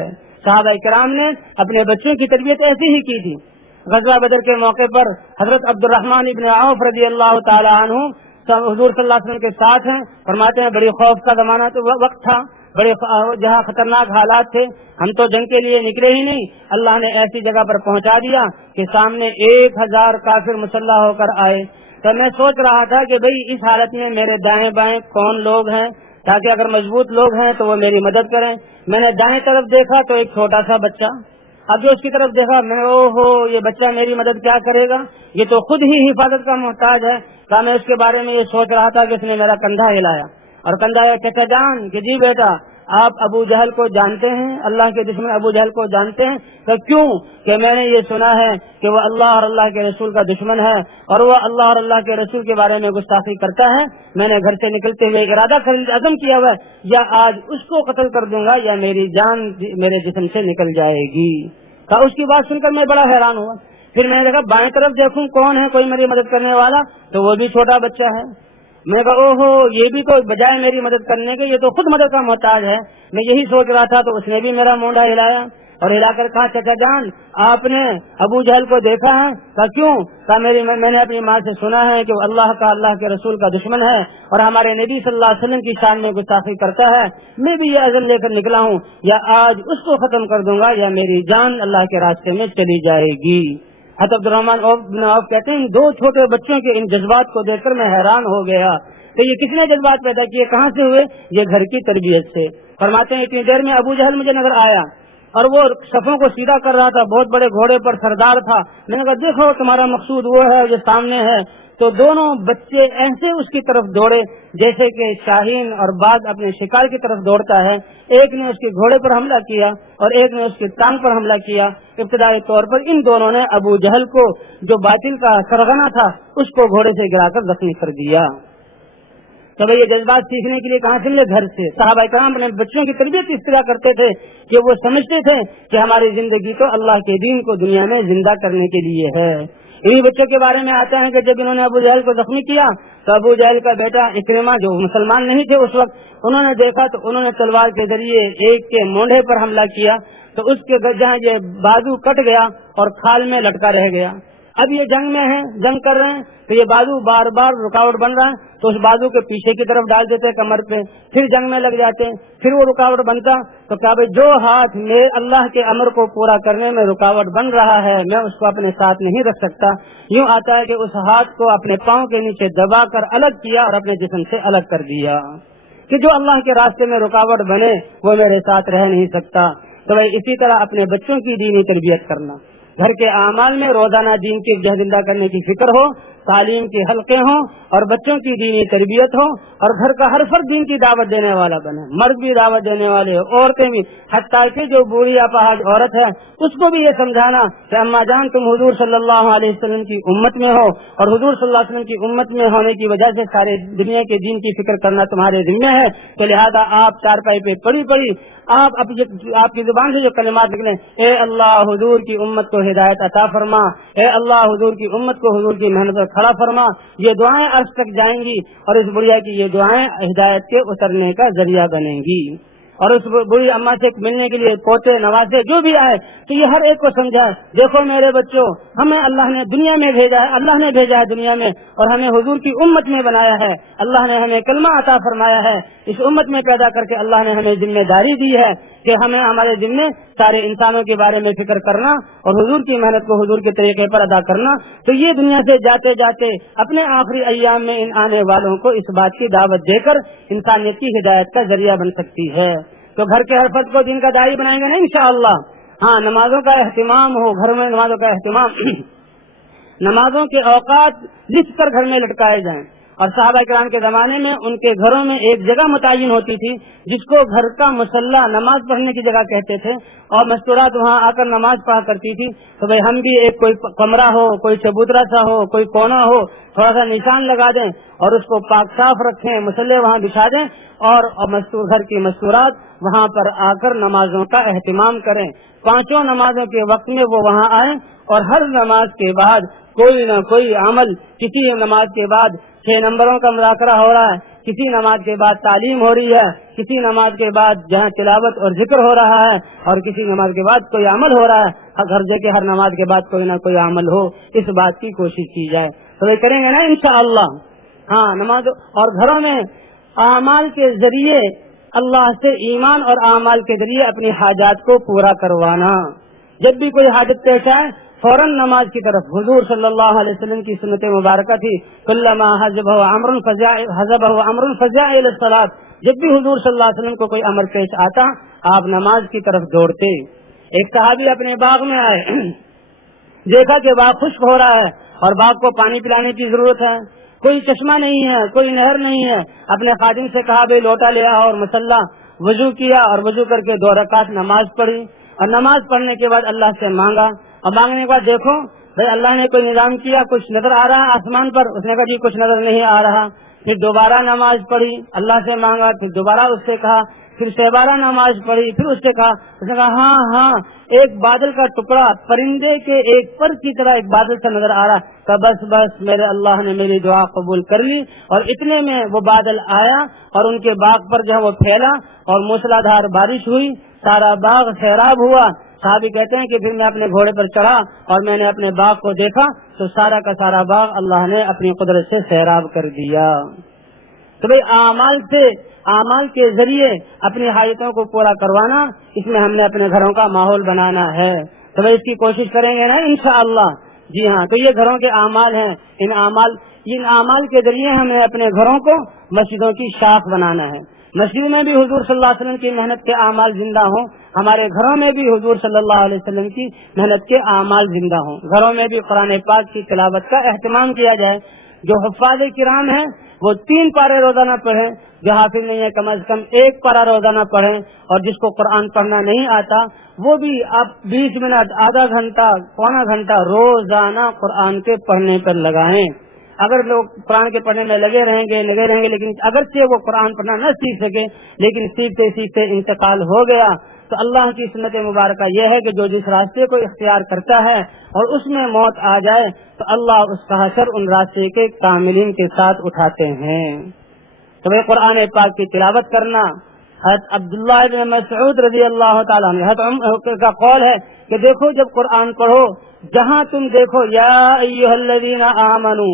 صحابہ کرام نے اپنے بچوں کی تربیت ایسی ہی کی تھی۔ غزوہ بدر کے موقع پر حضرت عبد الرحمن ابن عوف رضی اللہ تعالی عنہ حضور صلی اللہ علیہ وسلم کے ساتھ ہیں، فرماتے ہیں بڑی خوف کا زمانہ تو وقت تھا، بڑے جہاں خطرناک حالات تھے، ہم تو جنگ کے لیے نکلے ہی نہیں، اللہ نے ایسی جگہ پر پہنچا دیا کہ سامنے 1000 کافر مسلح ہو کر آئے۔ تو میں سوچ رہا تھا کہ بھئی اس حالت میں میرے دائیں بائیں کون لوگ ہیں، تاکہ اگر مضبوط لوگ ہیں تو وہ میری مدد کریں۔ میں نے دائیں طرف دیکھا تو ایک چھوٹا سا بچہ، اب جو اس کی طرف دیکھا میں یہ بچہ میری مدد کیا کرے گا، یہ تو خود ہی حفاظت کا محتاج ہے۔ میں اس کے بارے میں یہ سوچ رہا تھا کہ اس نے میرا کندھا ہلایا، اور کندھا چچا جان کہ جی بیٹا آپ ابو جہل کو جانتے ہیں، اللہ کے دشمن ابو جہل کو جانتے ہیں؟ کہ کیوں؟ کہ میں نے یہ سنا ہے کہ وہ اللہ اور اللہ کے رسول کا دشمن ہے، اور وہ اللہ اور اللہ کے رسول کے بارے میں گستاخی کرتا ہے۔ میں نے گھر سے نکلتے ہوئے ارادہ عزم کیا ہوا ہے، یا آج اس کو قتل کر دوں گا یا میری جان میرے جسم سے نکل جائے گی۔ اس کی بات سن کر میں بڑا حیران ہوا۔ پھر میں نے کہا بائیں طرف دیکھوں کون ہے کوئی میری مدد کرنے والا، تو وہ بھی چھوٹا بچہ ہے۔ میں نے کہا یہ بھی کوئی بجائے میری مدد کرنے کے، یہ تو خود مدد کا محتاج ہے۔ میں یہی سوچ رہا تھا تو اس نے بھی میرا مونڈا ہلایا، اور ہلا کر کہا چچا جان آپ نے ابو جہل کو دیکھا ہے؟ کہا کیوں؟ کہا میں نے اپنی ماں سے سنا ہے کہ وہ اللہ کے رسول کا دشمن ہے، اور ہمارے نبی صلی اللہ علیہ وسلم کی شان میں گستاخی کرتا ہے۔ میں بھی یہ عزم لے کر نکلا ہوں، یا آج اس کو ختم کر دوں گا یا میری جان اللہ کے راستے میں چلی جائے گی۔ حضرت عبدالرحمن بن عوف کہتے ہیں ان دو چھوٹے بچوں کے ان جذبات کو دیکھ کر میں حیران ہو گیا کہ یہ کس نے جذبات پیدا کیے، کہاں سے ہوئے؟ یہ گھر کی تربیت سے۔ فرماتے ہیں اتنی دیر میں ابو جہل مجھے نظر آیا اور وہ صفوں کو سیدھا کر رہا تھا، بہت بڑے گھوڑے پر سردار تھا۔ میں نے کہا دیکھو تمہارا مقصود وہ ہے جو سامنے ہے۔ تو دونوں بچے ایسے اس کی طرف دوڑے جیسے کہ شاہین اور باز اپنے شکار کی طرف دوڑتا ہے۔ ایک نے اس کے گھوڑے پر حملہ کیا اور ایک نے اس کی ٹانگ پر حملہ کیا۔ ابتدائی طور پر ان دونوں نے ابو جہل کو جو باطل کا سرغنہ تھا اس کو گھوڑے سے گرا کر زخمی کر دیا۔ تو یہ جذبات سیکھنے کے لیے کہاں سے ملے؟ گھر سے۔ صحابہ کرام اپنے بچوں کی تربیت اس طرح کرتے تھے کہ وہ سمجھتے تھے کہ ہماری زندگی تو اللہ کے دین کو دنیا میں زندہ کرنے کے لیے ہے۔ انہی بچوں کے بارے میں آتا ہے کہ جب انہوں نے ابو جہل کو زخمی کیا تو ابو جہل کا بیٹا اکرمہ جو مسلمان نہیں تھے اس وقت، انہوں نے دیکھا تو انہوں نے تلوار کے ذریعے ایک کے مونڈھے پر حملہ کیا تو اس کے جہاں یہ بازو کٹ گیا اور کھال میں لٹکا رہ گیا۔ اب یہ جنگ میں ہیں، جنگ کر رہے ہیں تو یہ بازو بار بار رکاوٹ بن رہا ہے تو اس بازو کے پیچھے کی طرف ڈال دیتے کمر پہ، پھر جنگ میں لگ جاتے ہیں، پھر وہ رکاوٹ بنتا تو کہا بھائی جو ہاتھ میں اللہ کے امر کو پورا کرنے میں رکاوٹ بن رہا ہے میں اس کو اپنے ساتھ نہیں رکھ سکتا۔ یوں آتا ہے کہ اس ہاتھ کو اپنے پاؤں کے نیچے دبا کر الگ کیا اور اپنے جسم سے الگ کر دیا کہ جو اللہ کے راستے میں رکاوٹ بنے وہ میرے ساتھ رہ نہیں سکتا۔ تو بھائی اسی طرح اپنے بچوں کی دینی تربیت کرنا، گھر کے اعمال میں روزانہ دین کی زندہ کرنے کی فکر ہو، تعلیم کے حلقے ہوں اور بچوں کی دینی تربیت ہو اور گھر کا ہر فرد دین کی دعوت دینے والا بنے، مرد بھی دعوت دینے والے، عورتیں بھی، حتیٰ کہ جو بوڑھی اپاہج عورت ہے اس کو بھی یہ سمجھانا کہ اماں جان تم حضور صلی اللہ علیہ وسلم کی امت میں ہو اور حضور صلی اللہ علیہ وسلم کی امت میں ہونے کی وجہ سے سارے دنیا کے دین کی فکر کرنا تمہارے ذمہ ہے، تو لہذا آپ چارپائی پہ پڑی آپ کی زبان سے جو کلمات نکلیں، اے اللہ حضور کی امت کو ہدایت عطا فرما، اے اللہ حضور کی امت کو حضور کی محنت پر کھڑا فرما، یہ دعائیں عرش تک جائیں گی اور اس بڑھیا کی یہ دعائیں ہدایت کے اترنے کا ذریعہ بنیں گی۔ اور اس بڑی اماں سے ملنے کے لیے پوتے نوازے جو بھی آئے تو یہ ہر ایک کو سمجھائے دیکھو میرے بچوں ہمیں اللہ نے دنیا میں بھیجا ہے، اللہ نے بھیجا ہے دنیا میں اور ہمیں حضور کی امت میں بنایا ہے، اللہ نے ہمیں کلمہ عطا فرمایا ہے، اس امت میں پیدا کر کے اللہ نے ہمیں ذمہ داری دی ہے کہ ہمیں ہمارے ذمے سارے انسانوں کے بارے میں فکر کرنا اور حضور کی محنت کو حضور کے طریقے پر ادا کرنا۔ تو یہ دنیا سے جاتے جاتے اپنے آخری ایام میں ان آنے والوں کو اس بات کی دعوت دے کر انسانیت کی ہدایت کا ذریعہ بن سکتی ہے۔ تو گھر کے ہر فرد کو دین کا داعی بنائیں گے نا انشاءاللہ۔ ہاں نمازوں کا اہتمام ہو، گھر میں نمازوں کا اہتمام نمازوں کے اوقات لکھ کر گھر میں لٹکائے جائیں۔ اور صحابہ کرام کے زمانے میں ان کے گھروں میں ایک جگہ متعین ہوتی تھی جس کو گھر کا مصلی نماز پڑھنے کی جگہ کہتے تھے اور مستورات وہاں آ کر نماز پڑھا کرتی تھی۔ تو بھائی ہم بھی ایک کوئی کمرہ ہو، کوئی چبوترا سا ہو، کوئی کونا ہو، تھوڑا سا نشان لگا دیں اور اس کو پاک صاف رکھیں، مصلی وہاں بچھا دیں اور گھر کی مستورات وہاں پر آ کر نمازوں کا اہتمام کریں۔ پانچوں نمازوں کے وقت میں وہ وہاں آئیں اور ہر نماز کے بعد کوئی نہ کوئی عمل، کسی نماز کے بعد 6 نمبروں کا مذاکرہ ہو رہا ہے، کسی نماز کے بعد تعلیم ہو رہی ہے، کسی نماز کے بعد جہاں تلاوت اور ذکر ہو رہا ہے اور کسی نماز کے بعد کوئی عمل ہو رہا ہے، ہر جگہ ہر نماز کے بعد کوئی نہ کوئی عمل ہو، اس بات کی کوشش کی جائے۔ تو یہ کریں گے نا انشاءاللہ۔ ہاں نماز اور گھروں میں اعمال کے ذریعے اللہ سے ایمان اور اعمال کے ذریعے اپنی حاجات کو پورا کروانا۔ جب بھی کوئی حاجت پیش آئے فوراً نماز کی طرف۔ حضور صلی اللہ علیہ وسلم کی سنت مبارکہ تھی کلما حزبہ امر فزع الی الصلاۃ، جب بھی حضور صلی اللہ علیہ وسلم کو کوئی امر پیش آتا آپ نماز کی طرف دوڑتے۔ ایک صحابی اپنے باغ میں آئے، دیکھا کہ باغ خشک ہو رہا ہے اور باغ کو پانی پلانے کی ضرورت ہے، کوئی چشمہ نہیں ہے، کوئی نہر نہیں ہے، اپنے خادم سے کہا بھائی لوٹا لے آؤ اور مصلی، وضو کیا اور وضو کر کے 2 رکعت نماز پڑھی اور نماز پڑھنے کے بعد اللہ سے مانگا اور مانگنے کے بعد دیکھو بھائی اللہ نے کوئی نظام کیا، کچھ نظر آ رہا ہے آسمان پر، اس نے کہا جی کچھ نظر نہیں آ رہا، پھر دوبارہ نماز پڑھی، اللہ سے مانگا، پھر دوبارہ اس سے کہا، پھر 6 بارہ نماز پڑھی، پھر اس سے کہا، اس نے کہا ہاں ایک بادل کا ٹکڑا پرندے کے ایک پر کی طرح ایک بادل سے نظر آ رہا، کہ بس میرے اللہ نے میری دعا قبول کر لی۔ اور اتنے میں وہ بادل آیا اور ان کے باغ پر جو ہے وہ پھیلا اور موسلادھار بارش ہوئی، سارا باغ سیراب ہوا۔ صحابی کہتے ہیں کہ پھر میں اپنے گھوڑے پر چڑھا اور میں نے اپنے باغ کو دیکھا تو سارا کا سارا باغ اللہ نے اپنی قدرت سے سیراب کر دیا۔ تو بھئی اعمال کے ذریعے اپنی حاجتوں کو پورا کروانا، اس میں ہم نے اپنے گھروں کا ماحول بنانا ہے۔ تو بھئی اس کی کوشش کریں گے نا انشاءاللہ۔ جی ہاں، تو یہ گھروں کے اعمال ہیں. ان اعمال کے ذریعے ہمیں اپنے گھروں کو مسجدوں کی شاخ بنانا ہے. مسجد میں بھی حضور صلی اللہ علیہ وسلم کی محنت کے اعمال زندہ ہوں، ہمارے گھروں میں بھی حضور صلی اللہ علیہ وسلم کی محنت کے اعمال زندہ ہوں. گھروں میں بھی قرآن پاک کی تلاوت کا اہتمام کیا جائے. جو حفاظ کرام ہیں وہ 3 پارے روزانہ پڑھیں، جو حافظ نہیں ہے کم از کم 1 پارہ روزانہ پڑھیں، اور جس کو قرآن پڑھنا نہیں آتا وہ بھی آپ 20 منٹ، آدھا گھنٹہ، پونا گھنٹہ روزانہ قرآن کے پڑھنے پر لگائیں. اگر لوگ قرآن کے پڑھنے میں لگے رہیں گے لیکن اگرچہ وہ قرآن پڑھنا نہ سیکھ سکے، لیکن سیکھتے سیکھتے انتقال ہو گیا، تو اللہ کی سنت مبارکہ یہ ہے کہ جو جس راستے کو اختیار کرتا ہے اور اس میں موت آ جائے تو اللہ اس کا حشر ان راستے کے کاملین کے ساتھ اٹھاتے ہیں. تو وہ قرآن پاک کی تلاوت کرنا. حضرت عبداللہ بن مسعود رضی اللہ تعالیٰ عنہ حضرت کا قول ہے کہ دیکھو جب قرآن پڑھو جہاں تم دیکھو یا ایھا الذین آمنو،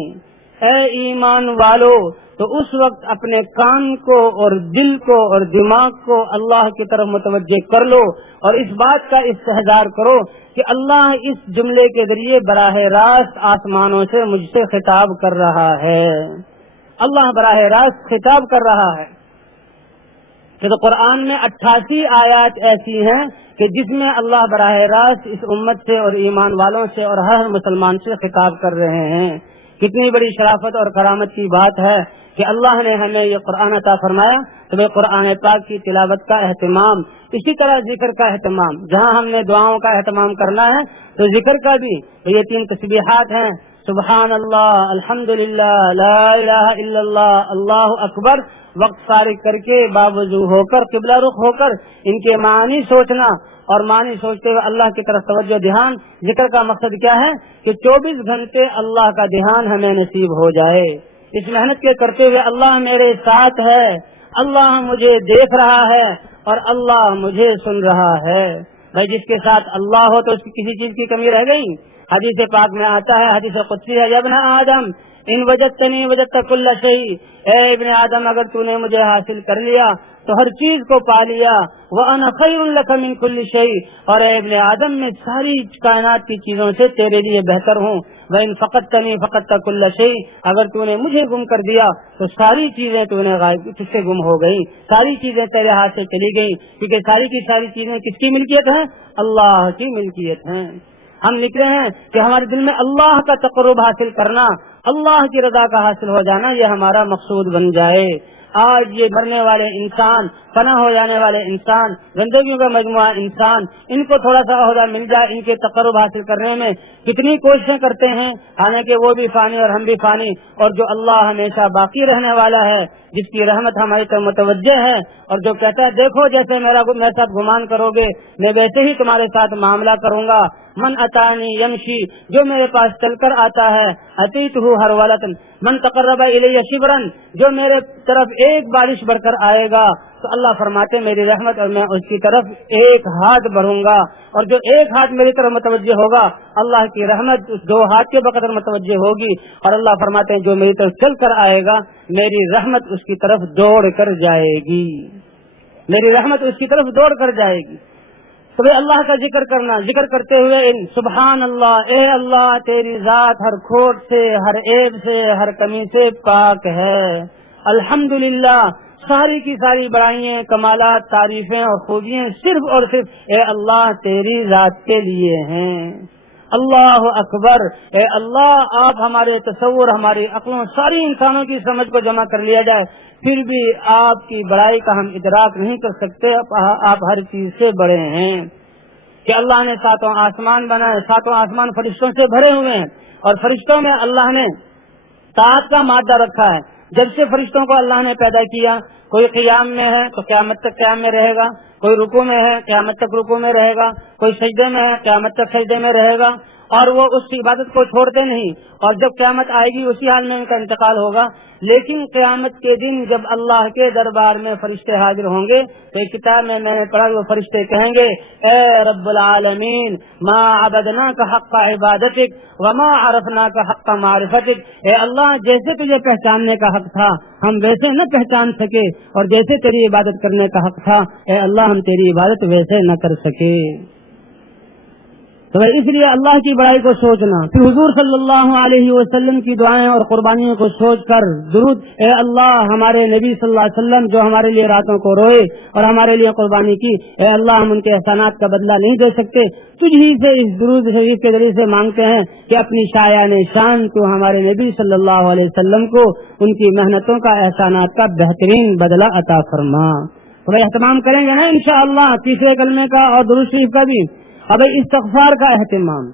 اے ایمان والو، تو اس وقت اپنے کان کو اور دل کو اور دماغ کو اللہ کی طرف متوجہ کر لو اور اس بات کا استحضار کرو کہ اللہ اس جملے کے ذریعے براہ راست آسمانوں سے مجھ سے خطاب کر رہا ہے. اللہ براہ راست خطاب کر رہا ہے. تو قرآن میں 88 آیات ایسی ہیں کہ جس میں اللہ براہ راست اس امت سے اور ایمان والوں سے اور ہر مسلمان سے خطاب کر رہے ہیں. کتنی بڑی شرافت اور کرامت کی بات ہے کہ اللہ نے ہمیں یہ قرآن عطا فرمایا. تو قرآن پاک کی تلاوت کا اہتمام، اسی طرح ذکر کا اہتمام. جہاں ہم نے دعاؤں کا اہتمام کرنا ہے تو ذکر کا بھی. تو یہ 3 تسبیحات ہیں، سبحان اللہ، الحمدللہ، لا الہ الا اللہ، اللہ اکبر. وقت فارغ کر کے باوضو ہو کر قبلہ رخ ہو کر ان کے معنی سوچنا اور معنی سوچتے ہوئے اللہ کی طرف توجہ دھیان. ذکر کا مقصد کیا ہے کہ 24 گھنٹے اللہ کا دھیان ہمیں نصیب ہو جائے. اس محنت کے کرتے ہوئے اللہ میرے ساتھ ہے، اللہ مجھے دیکھ رہا ہے اور اللہ مجھے سن رہا ہے. بھائی جس کے ساتھ اللہ ہو تو اس کی کسی چیز کی کمی رہ گئی؟ حدیث پاک میں آتا ہے، حدیث قدسی ہے، یا ابن آدم ان وجدتنی وجدت کل شیء، اے ابن آدم اگر تو نے مجھے حاصل کر لیا تو ہر چیز کو پا لیا. وَأَنَا خَيْرٌ لَكَ مِنْ كُلِّ شَيْءٍ، اور اے ابن آدم میں ساری کائنات کی چیزوں سے تیرے لیے بہتر ہوں. وَإِنْ فَقَدْتَنِي فَقَدْتَ كُلَّ شَيْءٍ، اگر تو نے مجھے گم کر دیا تو ساری چیزیں تو نے غائب تجھ سے گم ہو گئی، ساری چیزیں تیرے ہاتھ سے چلی گئی، کیونکہ ساری کی ساری چیزیں کس کی ملکیت ہیں؟ اللہ کی ملکیت ہیں. ہم لکھ رہے ہیں کہ ہمارے دل میں اللہ کا تقرب حاصل کرنا، اللہ کی رضا کا حاصل ہو جانا، یہ ہمارا مقصود بن جائے. آج یہ مرنے والے انسان، فنا ہو جانے والے انسان، گندگیوں کا مجموعہ انسان، ان کو تھوڑا سا عہدہ مل جائے ان کے تقرب حاصل کرنے میں کتنی کوششیں کرتے ہیں، حالانکہ وہ بھی فانی اور ہم بھی فانی. اور جو اللہ ہمیشہ باقی رہنے والا ہے، جس کی رحمت ہماری طرف متوجہ ہے، اور جو کہتا ہے دیکھو جیسے میرے ساتھ گمان کرو گے میں ویسے ہی تمہارے ساتھ معاملہ کروں گا. من اتانی یمشی، جو میرے پاس چل کر آتا ہے، اتیتہ ہرولۃ. من تقرب الی شبرا، جو میرے طرف ایک بارش بڑھ کر آئے گا تو اللہ فرماتے میری رحمت اور میں اس کی طرف 1 ہاتھ بڑھوں گا. اور جو 1 ہاتھ میری طرف متوجہ ہوگا اللہ کی رحمت اس 2 ہاتھ کے بقدر متوجہ ہوگی. اور اللہ فرماتے ہیں جو میری طرف چل کر آئے گا میری رحمت اس کی طرف دوڑ کر جائے گی، میری رحمت اس کی طرف دوڑ کر جائے گی. تو اللہ کا ذکر کرنا، ذکر کرتے ہوئے سبحان اللہ، اے اللہ تیری ذات ہر کھوٹ سے، ہر عیب سے، ہر کمی سے پاک ہے. الحمدللہ، ساری کی ساری بڑائیاں، کمالات، تعریفیں اور خوبیاں صرف اور صرف اے اللہ تیری ذات کے لیے ہیں. اللہ اکبر، اے اللہ آپ ہمارے تصور، ہماری عقلوں، ساری انسانوں کی سمجھ کو جمع کر لیا جائے پھر بھی آپ کی بڑائی کا ہم ادراک نہیں کر سکتے. آپ ہر چیز سے بڑے ہیں کہ اللہ نے 7 آسمان بنائے، 7 آسمان فرشتوں سے بھرے ہوئے ہیں، اور فرشتوں میں اللہ نے طاعت کا مادہ رکھا ہے. جب سے فرشتوں کو اللہ نے پیدا کیا، کوئی قیام میں ہے تو قیامت تک قیام میں رہے گا، کوئی رکوع میں ہے قیامت تک رکوع میں رہے گا، کوئی سجدے میں ہے قیامت تک سجدے میں رہے گا، اور وہ اس عبادت کو چھوڑتے نہیں. اور جب قیامت آئے گی اسی حال میں ان کا انتقال ہوگا. لیکن قیامت کے دن جب اللہ کے دربار میں فرشتے حاضر ہوں گے تو ایک کتاب میں نے پڑھا، وہ فرشتے کہیں گے اے رب العالمین ما عبدناک حق عبادتک وما عرفناک حق معرفتک. اے اللہ جیسے تجھے پہچاننے کا حق تھا ہم ویسے نہ پہچان سکے، اور جیسے تیری عبادت کرنے کا حق تھا اے اللہ ہم تیری عبادت ویسے نہ کر سکے. تو اس لیے اللہ کی بڑائی کو سوچنا، پھر حضور صلی اللہ علیہ وسلم کی دعائیں اور قربانیوں کو سوچ کر درود، اے اللہ ہمارے نبی صلی اللہ علیہ وسلم جو ہمارے لیے راتوں کو روئے اور ہمارے لیے قربانی کی، اے اللہ ہم ان کے احسانات کا بدلہ نہیں دے سکتے، تجھ ہی سے اس درود شریف کے ذریعے سے مانگتے ہیں کہ اپنی شایان شان تو ہمارے نبی صلی اللہ علیہ وسلم کو ان کی محنتوں کا، احسانات کا بہترین بدلہ عطا فرما۔ تو بھائی اہتمام کریں گے نا انشاءاللہ تیسرے کلمے کا اور درود شریف کا بھی۔ اب استغفار کا اہتمام،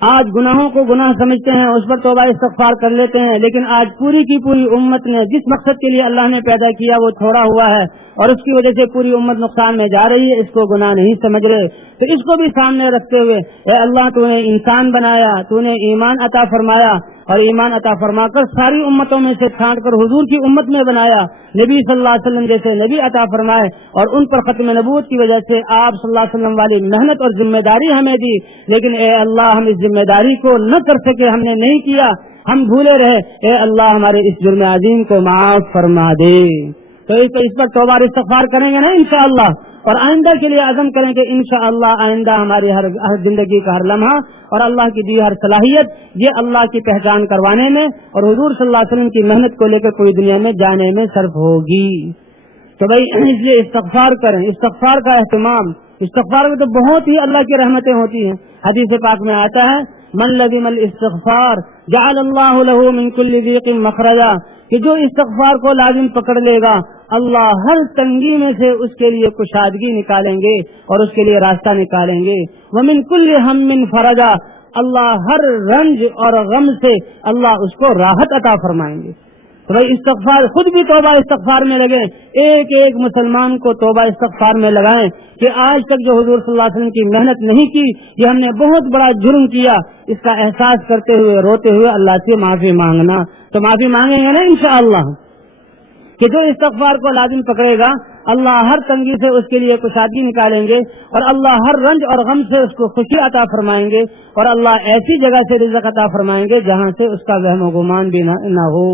آج گناہوں کو گناہ سمجھتے ہیں، اس پر توبہ استغفار کر لیتے ہیں، لیکن آج پوری کی پوری امت نے جس مقصد کے لیے اللہ نے پیدا کیا وہ چھوڑا ہوا ہے اور اس کی وجہ سے پوری امت نقصان میں جا رہی ہے، اس کو گناہ نہیں سمجھ رہے۔ تو اس کو بھی سامنے رکھتے ہوئے اے اللہ تو نے انسان بنایا، تو نے ایمان عطا فرمایا اور ایمان عطا فرما کر ساری امتوں میں سے چھانٹ کر حضور کی امت میں بنایا، نبی صلی اللہ علیہ وسلم جیسے نبی عطا فرمائے اور ان پر ختم نبوت کی وجہ سے آپ صلی اللہ علیہ وسلم والی محنت اور ذمہ داری ہمیں دی، لیکن اے اللہ ہم اس ذمہ داری کو نہ کر سکے، ہم نے نہیں کیا، ہم بھولے رہے، اے اللہ ہمارے اس جرم عظیم کو معاف فرما دے۔ تو اس پر توبہ استغفار کریں گے نا انشاءاللہ، اور آئندہ کے لیے عزم کریں کہ انشاءاللہ آئندہ ہماری ہر زندگی کا ہر لمحہ اور اللہ کی دی ہر صلاحیت یہ اللہ کی پہچان کروانے میں اور حضور صلی اللہ علیہ وسلم کی محنت کو لے کر کوئی دنیا میں جانے میں صرف ہوگی۔ تو بھائی اس لیے استغفار کریں، استغفار کا اہتمام، استغفار میں تو بہت ہی اللہ کی رحمتیں ہوتی ہیں۔ حدیث پاک میں آتا ہے من لزم الاستغفار جعل اللہ له من كل ضيق مخرجا، کہ جو استغفار کو لازم پکڑ لے گا اللہ ہر تنگی میں سے اس کے لیے کشادگی نکالیں گے اور اس کے لیے راستہ نکالیں گے۔ ومن كل هم فرجا، اللہ ہر رنج اور غم سے اللہ اس کو راحت عطا فرمائیں گے۔ تو بھائی استغفار، خود بھی توبہ استغفار میں لگیں، ایک ایک مسلمان کو توبہ استغفار میں لگائیں کہ آج تک جو حضور صلی اللہ علیہ وسلم کی محنت نہیں کی، یہ ہم نے بہت بڑا جرم کیا، اس کا احساس کرتے ہوئے روتے ہوئے اللہ سے معافی مانگنا۔ تو معافی مانگیں گے نا انشاءاللہ کہ جو استغفار کو لازم پکڑے گا اللہ ہر تنگی سے اس کے لیے کشادگی نکالیں گے اور اللہ ہر رنج اور غم سے اس کو خوشی عطا فرمائیں گے اور اللہ ایسی جگہ سے رزق عطا فرمائیں گے جہاں سے اس کا وہم و گمان بھی نہ ہو،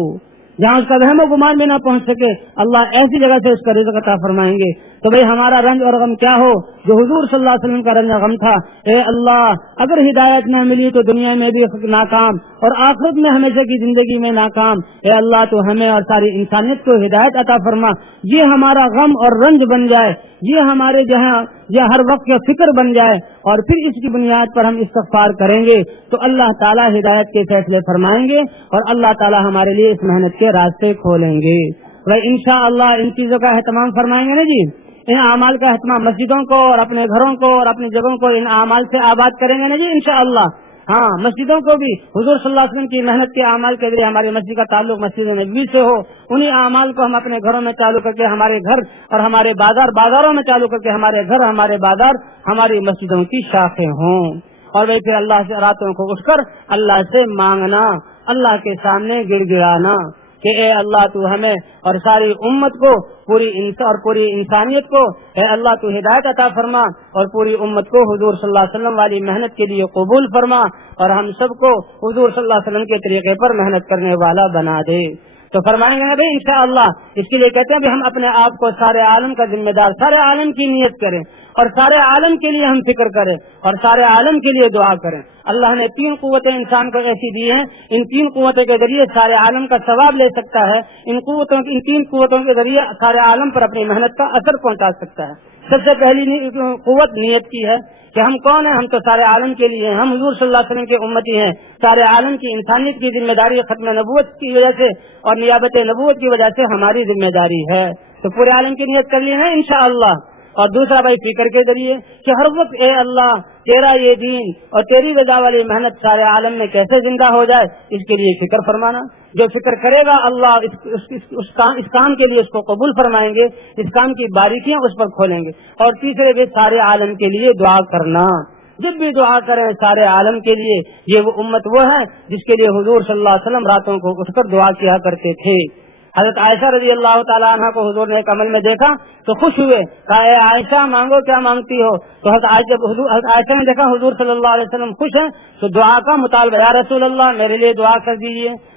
جہاں اس کا وہم و گمان بھی نہ پہنچ سکے، اللہ ایسی جگہ سے اس کا رزق عطا فرمائیں گے۔ تو بھئی ہمارا رنج اور غم کیا ہو جو حضور صلی اللہ علیہ وسلم کا رنج اور غم تھا، اے اللہ اگر ہدایت نہ ملی تو دنیا میں بھی ناکام اور آخرت میں ہمیشہ کی زندگی میں ناکام، اے اللہ تو ہمیں اور ساری انسانیت کو ہدایت عطا فرما، یہ ہمارا غم اور رنج بن جائے، یہ ہمارے جہاں یہ ہر وقت کا فکر بن جائے، اور پھر اس کی بنیاد پر ہم استغفار کریں گے تو اللہ تعالیٰ ہدایت کے فیصلے فرمائیں گے اور اللہ تعالیٰ ہمارے لیے اس محنت کے راستے کھولیں گے۔ بھائی انشاءاللہ ان چیزوں کا اہتمام فرمائیں گے نا جی، ان اعمال کا اہتمام، مسجدوں کو اور اپنے گھروں کو اور اپنی جگہوں کو ان اعمال سے آباد کریں گے نا جی انشاءاللہ۔ ہاں مسجدوں کو بھی حضور صلی اللہ علیہ وسلم کی محنت کے اعمال کے ذریعے ہماری مسجد کا تعلق مسجد نبوی سے ہو، انہی اعمال کو ہم اپنے گھروں میں چالو کر کے ہمارے گھر اور ہمارے بازاروں میں چالو کر کے ہمارے گھر ہمارے بازار ہماری مسجدوں کی شاخیں ہوں، اور وہی پھر اللہ سے راتوں کو اٹھ کر اللہ سے مانگنا، اللہ کے سامنے گڑ گڑانا کہ اے اللہ تو ہمیں اور ساری امت کو پوری انسانیت کو اے اللہ تو ہدایت عطا فرما اور پوری امت کو حضور صلی اللہ علیہ وسلم والی محنت کے لیے قبول فرما اور ہم سب کو حضور صلی اللہ علیہ وسلم کے طریقے پر محنت کرنے والا بنا دے۔ تو فرمائیں گے بھائی انشاءاللہ، اس کے لیے کہتے ہیں کہ ہم اپنے آپ کو سارے عالم کا ذمہ دار، سارے عالم کی نیت کریں اور سارے عالم کے لیے ہم فکر کریں اور سارے عالم کے لیے دعا کریں۔ اللہ نے 3 قوتیں انسان کو ایسی دی ہیں، ان 3 قوتوں کے ذریعے سارے عالم کا ثواب لے سکتا ہے، ان 3 قوتوں کے ذریعے سارے عالم پر اپنی محنت کا اثر پہنچا سکتا ہے۔ سب سے پہلی قوت نیت کی ہے کہ ہم کون ہیں، ہم تو سارے عالم کے لیے ہیں، ہم حضور صلی اللہ علیہ وسلم کے امتی ہیں، سارے عالم کی انسانیت کی ذمہ داری ختم نبوت کی وجہ سے اور نیابت نبوت کی وجہ سے ہماری ذمہ داری ہے، تو پورے عالم کی نیت کر لی ہے انشاءاللہ۔ اور دوسرا بھائی فکر کے ذریعے کہ ہر وقت اے اللہ تیرا یہ دین اور تیری رضا والی محنت سارے عالم میں کیسے زندہ ہو جائے، اس کے لیے فکر فرمانا، جو فکر کرے گا اللہ اس کام کے لیے اس کو قبول فرمائیں گے، اس کام کی باریکیاں اس پر کھولیں گے۔ اور تیسرے بھی سارے عالم کے لیے دعا کرنا، جب بھی دعا کریں سارے عالم کے لیے، یہ وہ امت وہ ہے جس کے لیے حضور صلی اللہ علیہ وسلم راتوں کو اٹھ کر دعا کیا کرتے تھے۔ حضرت عائشہ رضی اللہ تعالیٰ عنہ کو حضور نے ایک عمل میں دیکھا تو خوش ہوئے، کہا اے عائشہ مانگو کیا مانگتی ہو؟ تو حضرت عائشہ نے دیکھا حضور صلی اللہ علیہ وسلم خوش ہیں تو دعا کا مطالبہ، یا رسول اللہ میرے لیے دعا کر دیجیے۔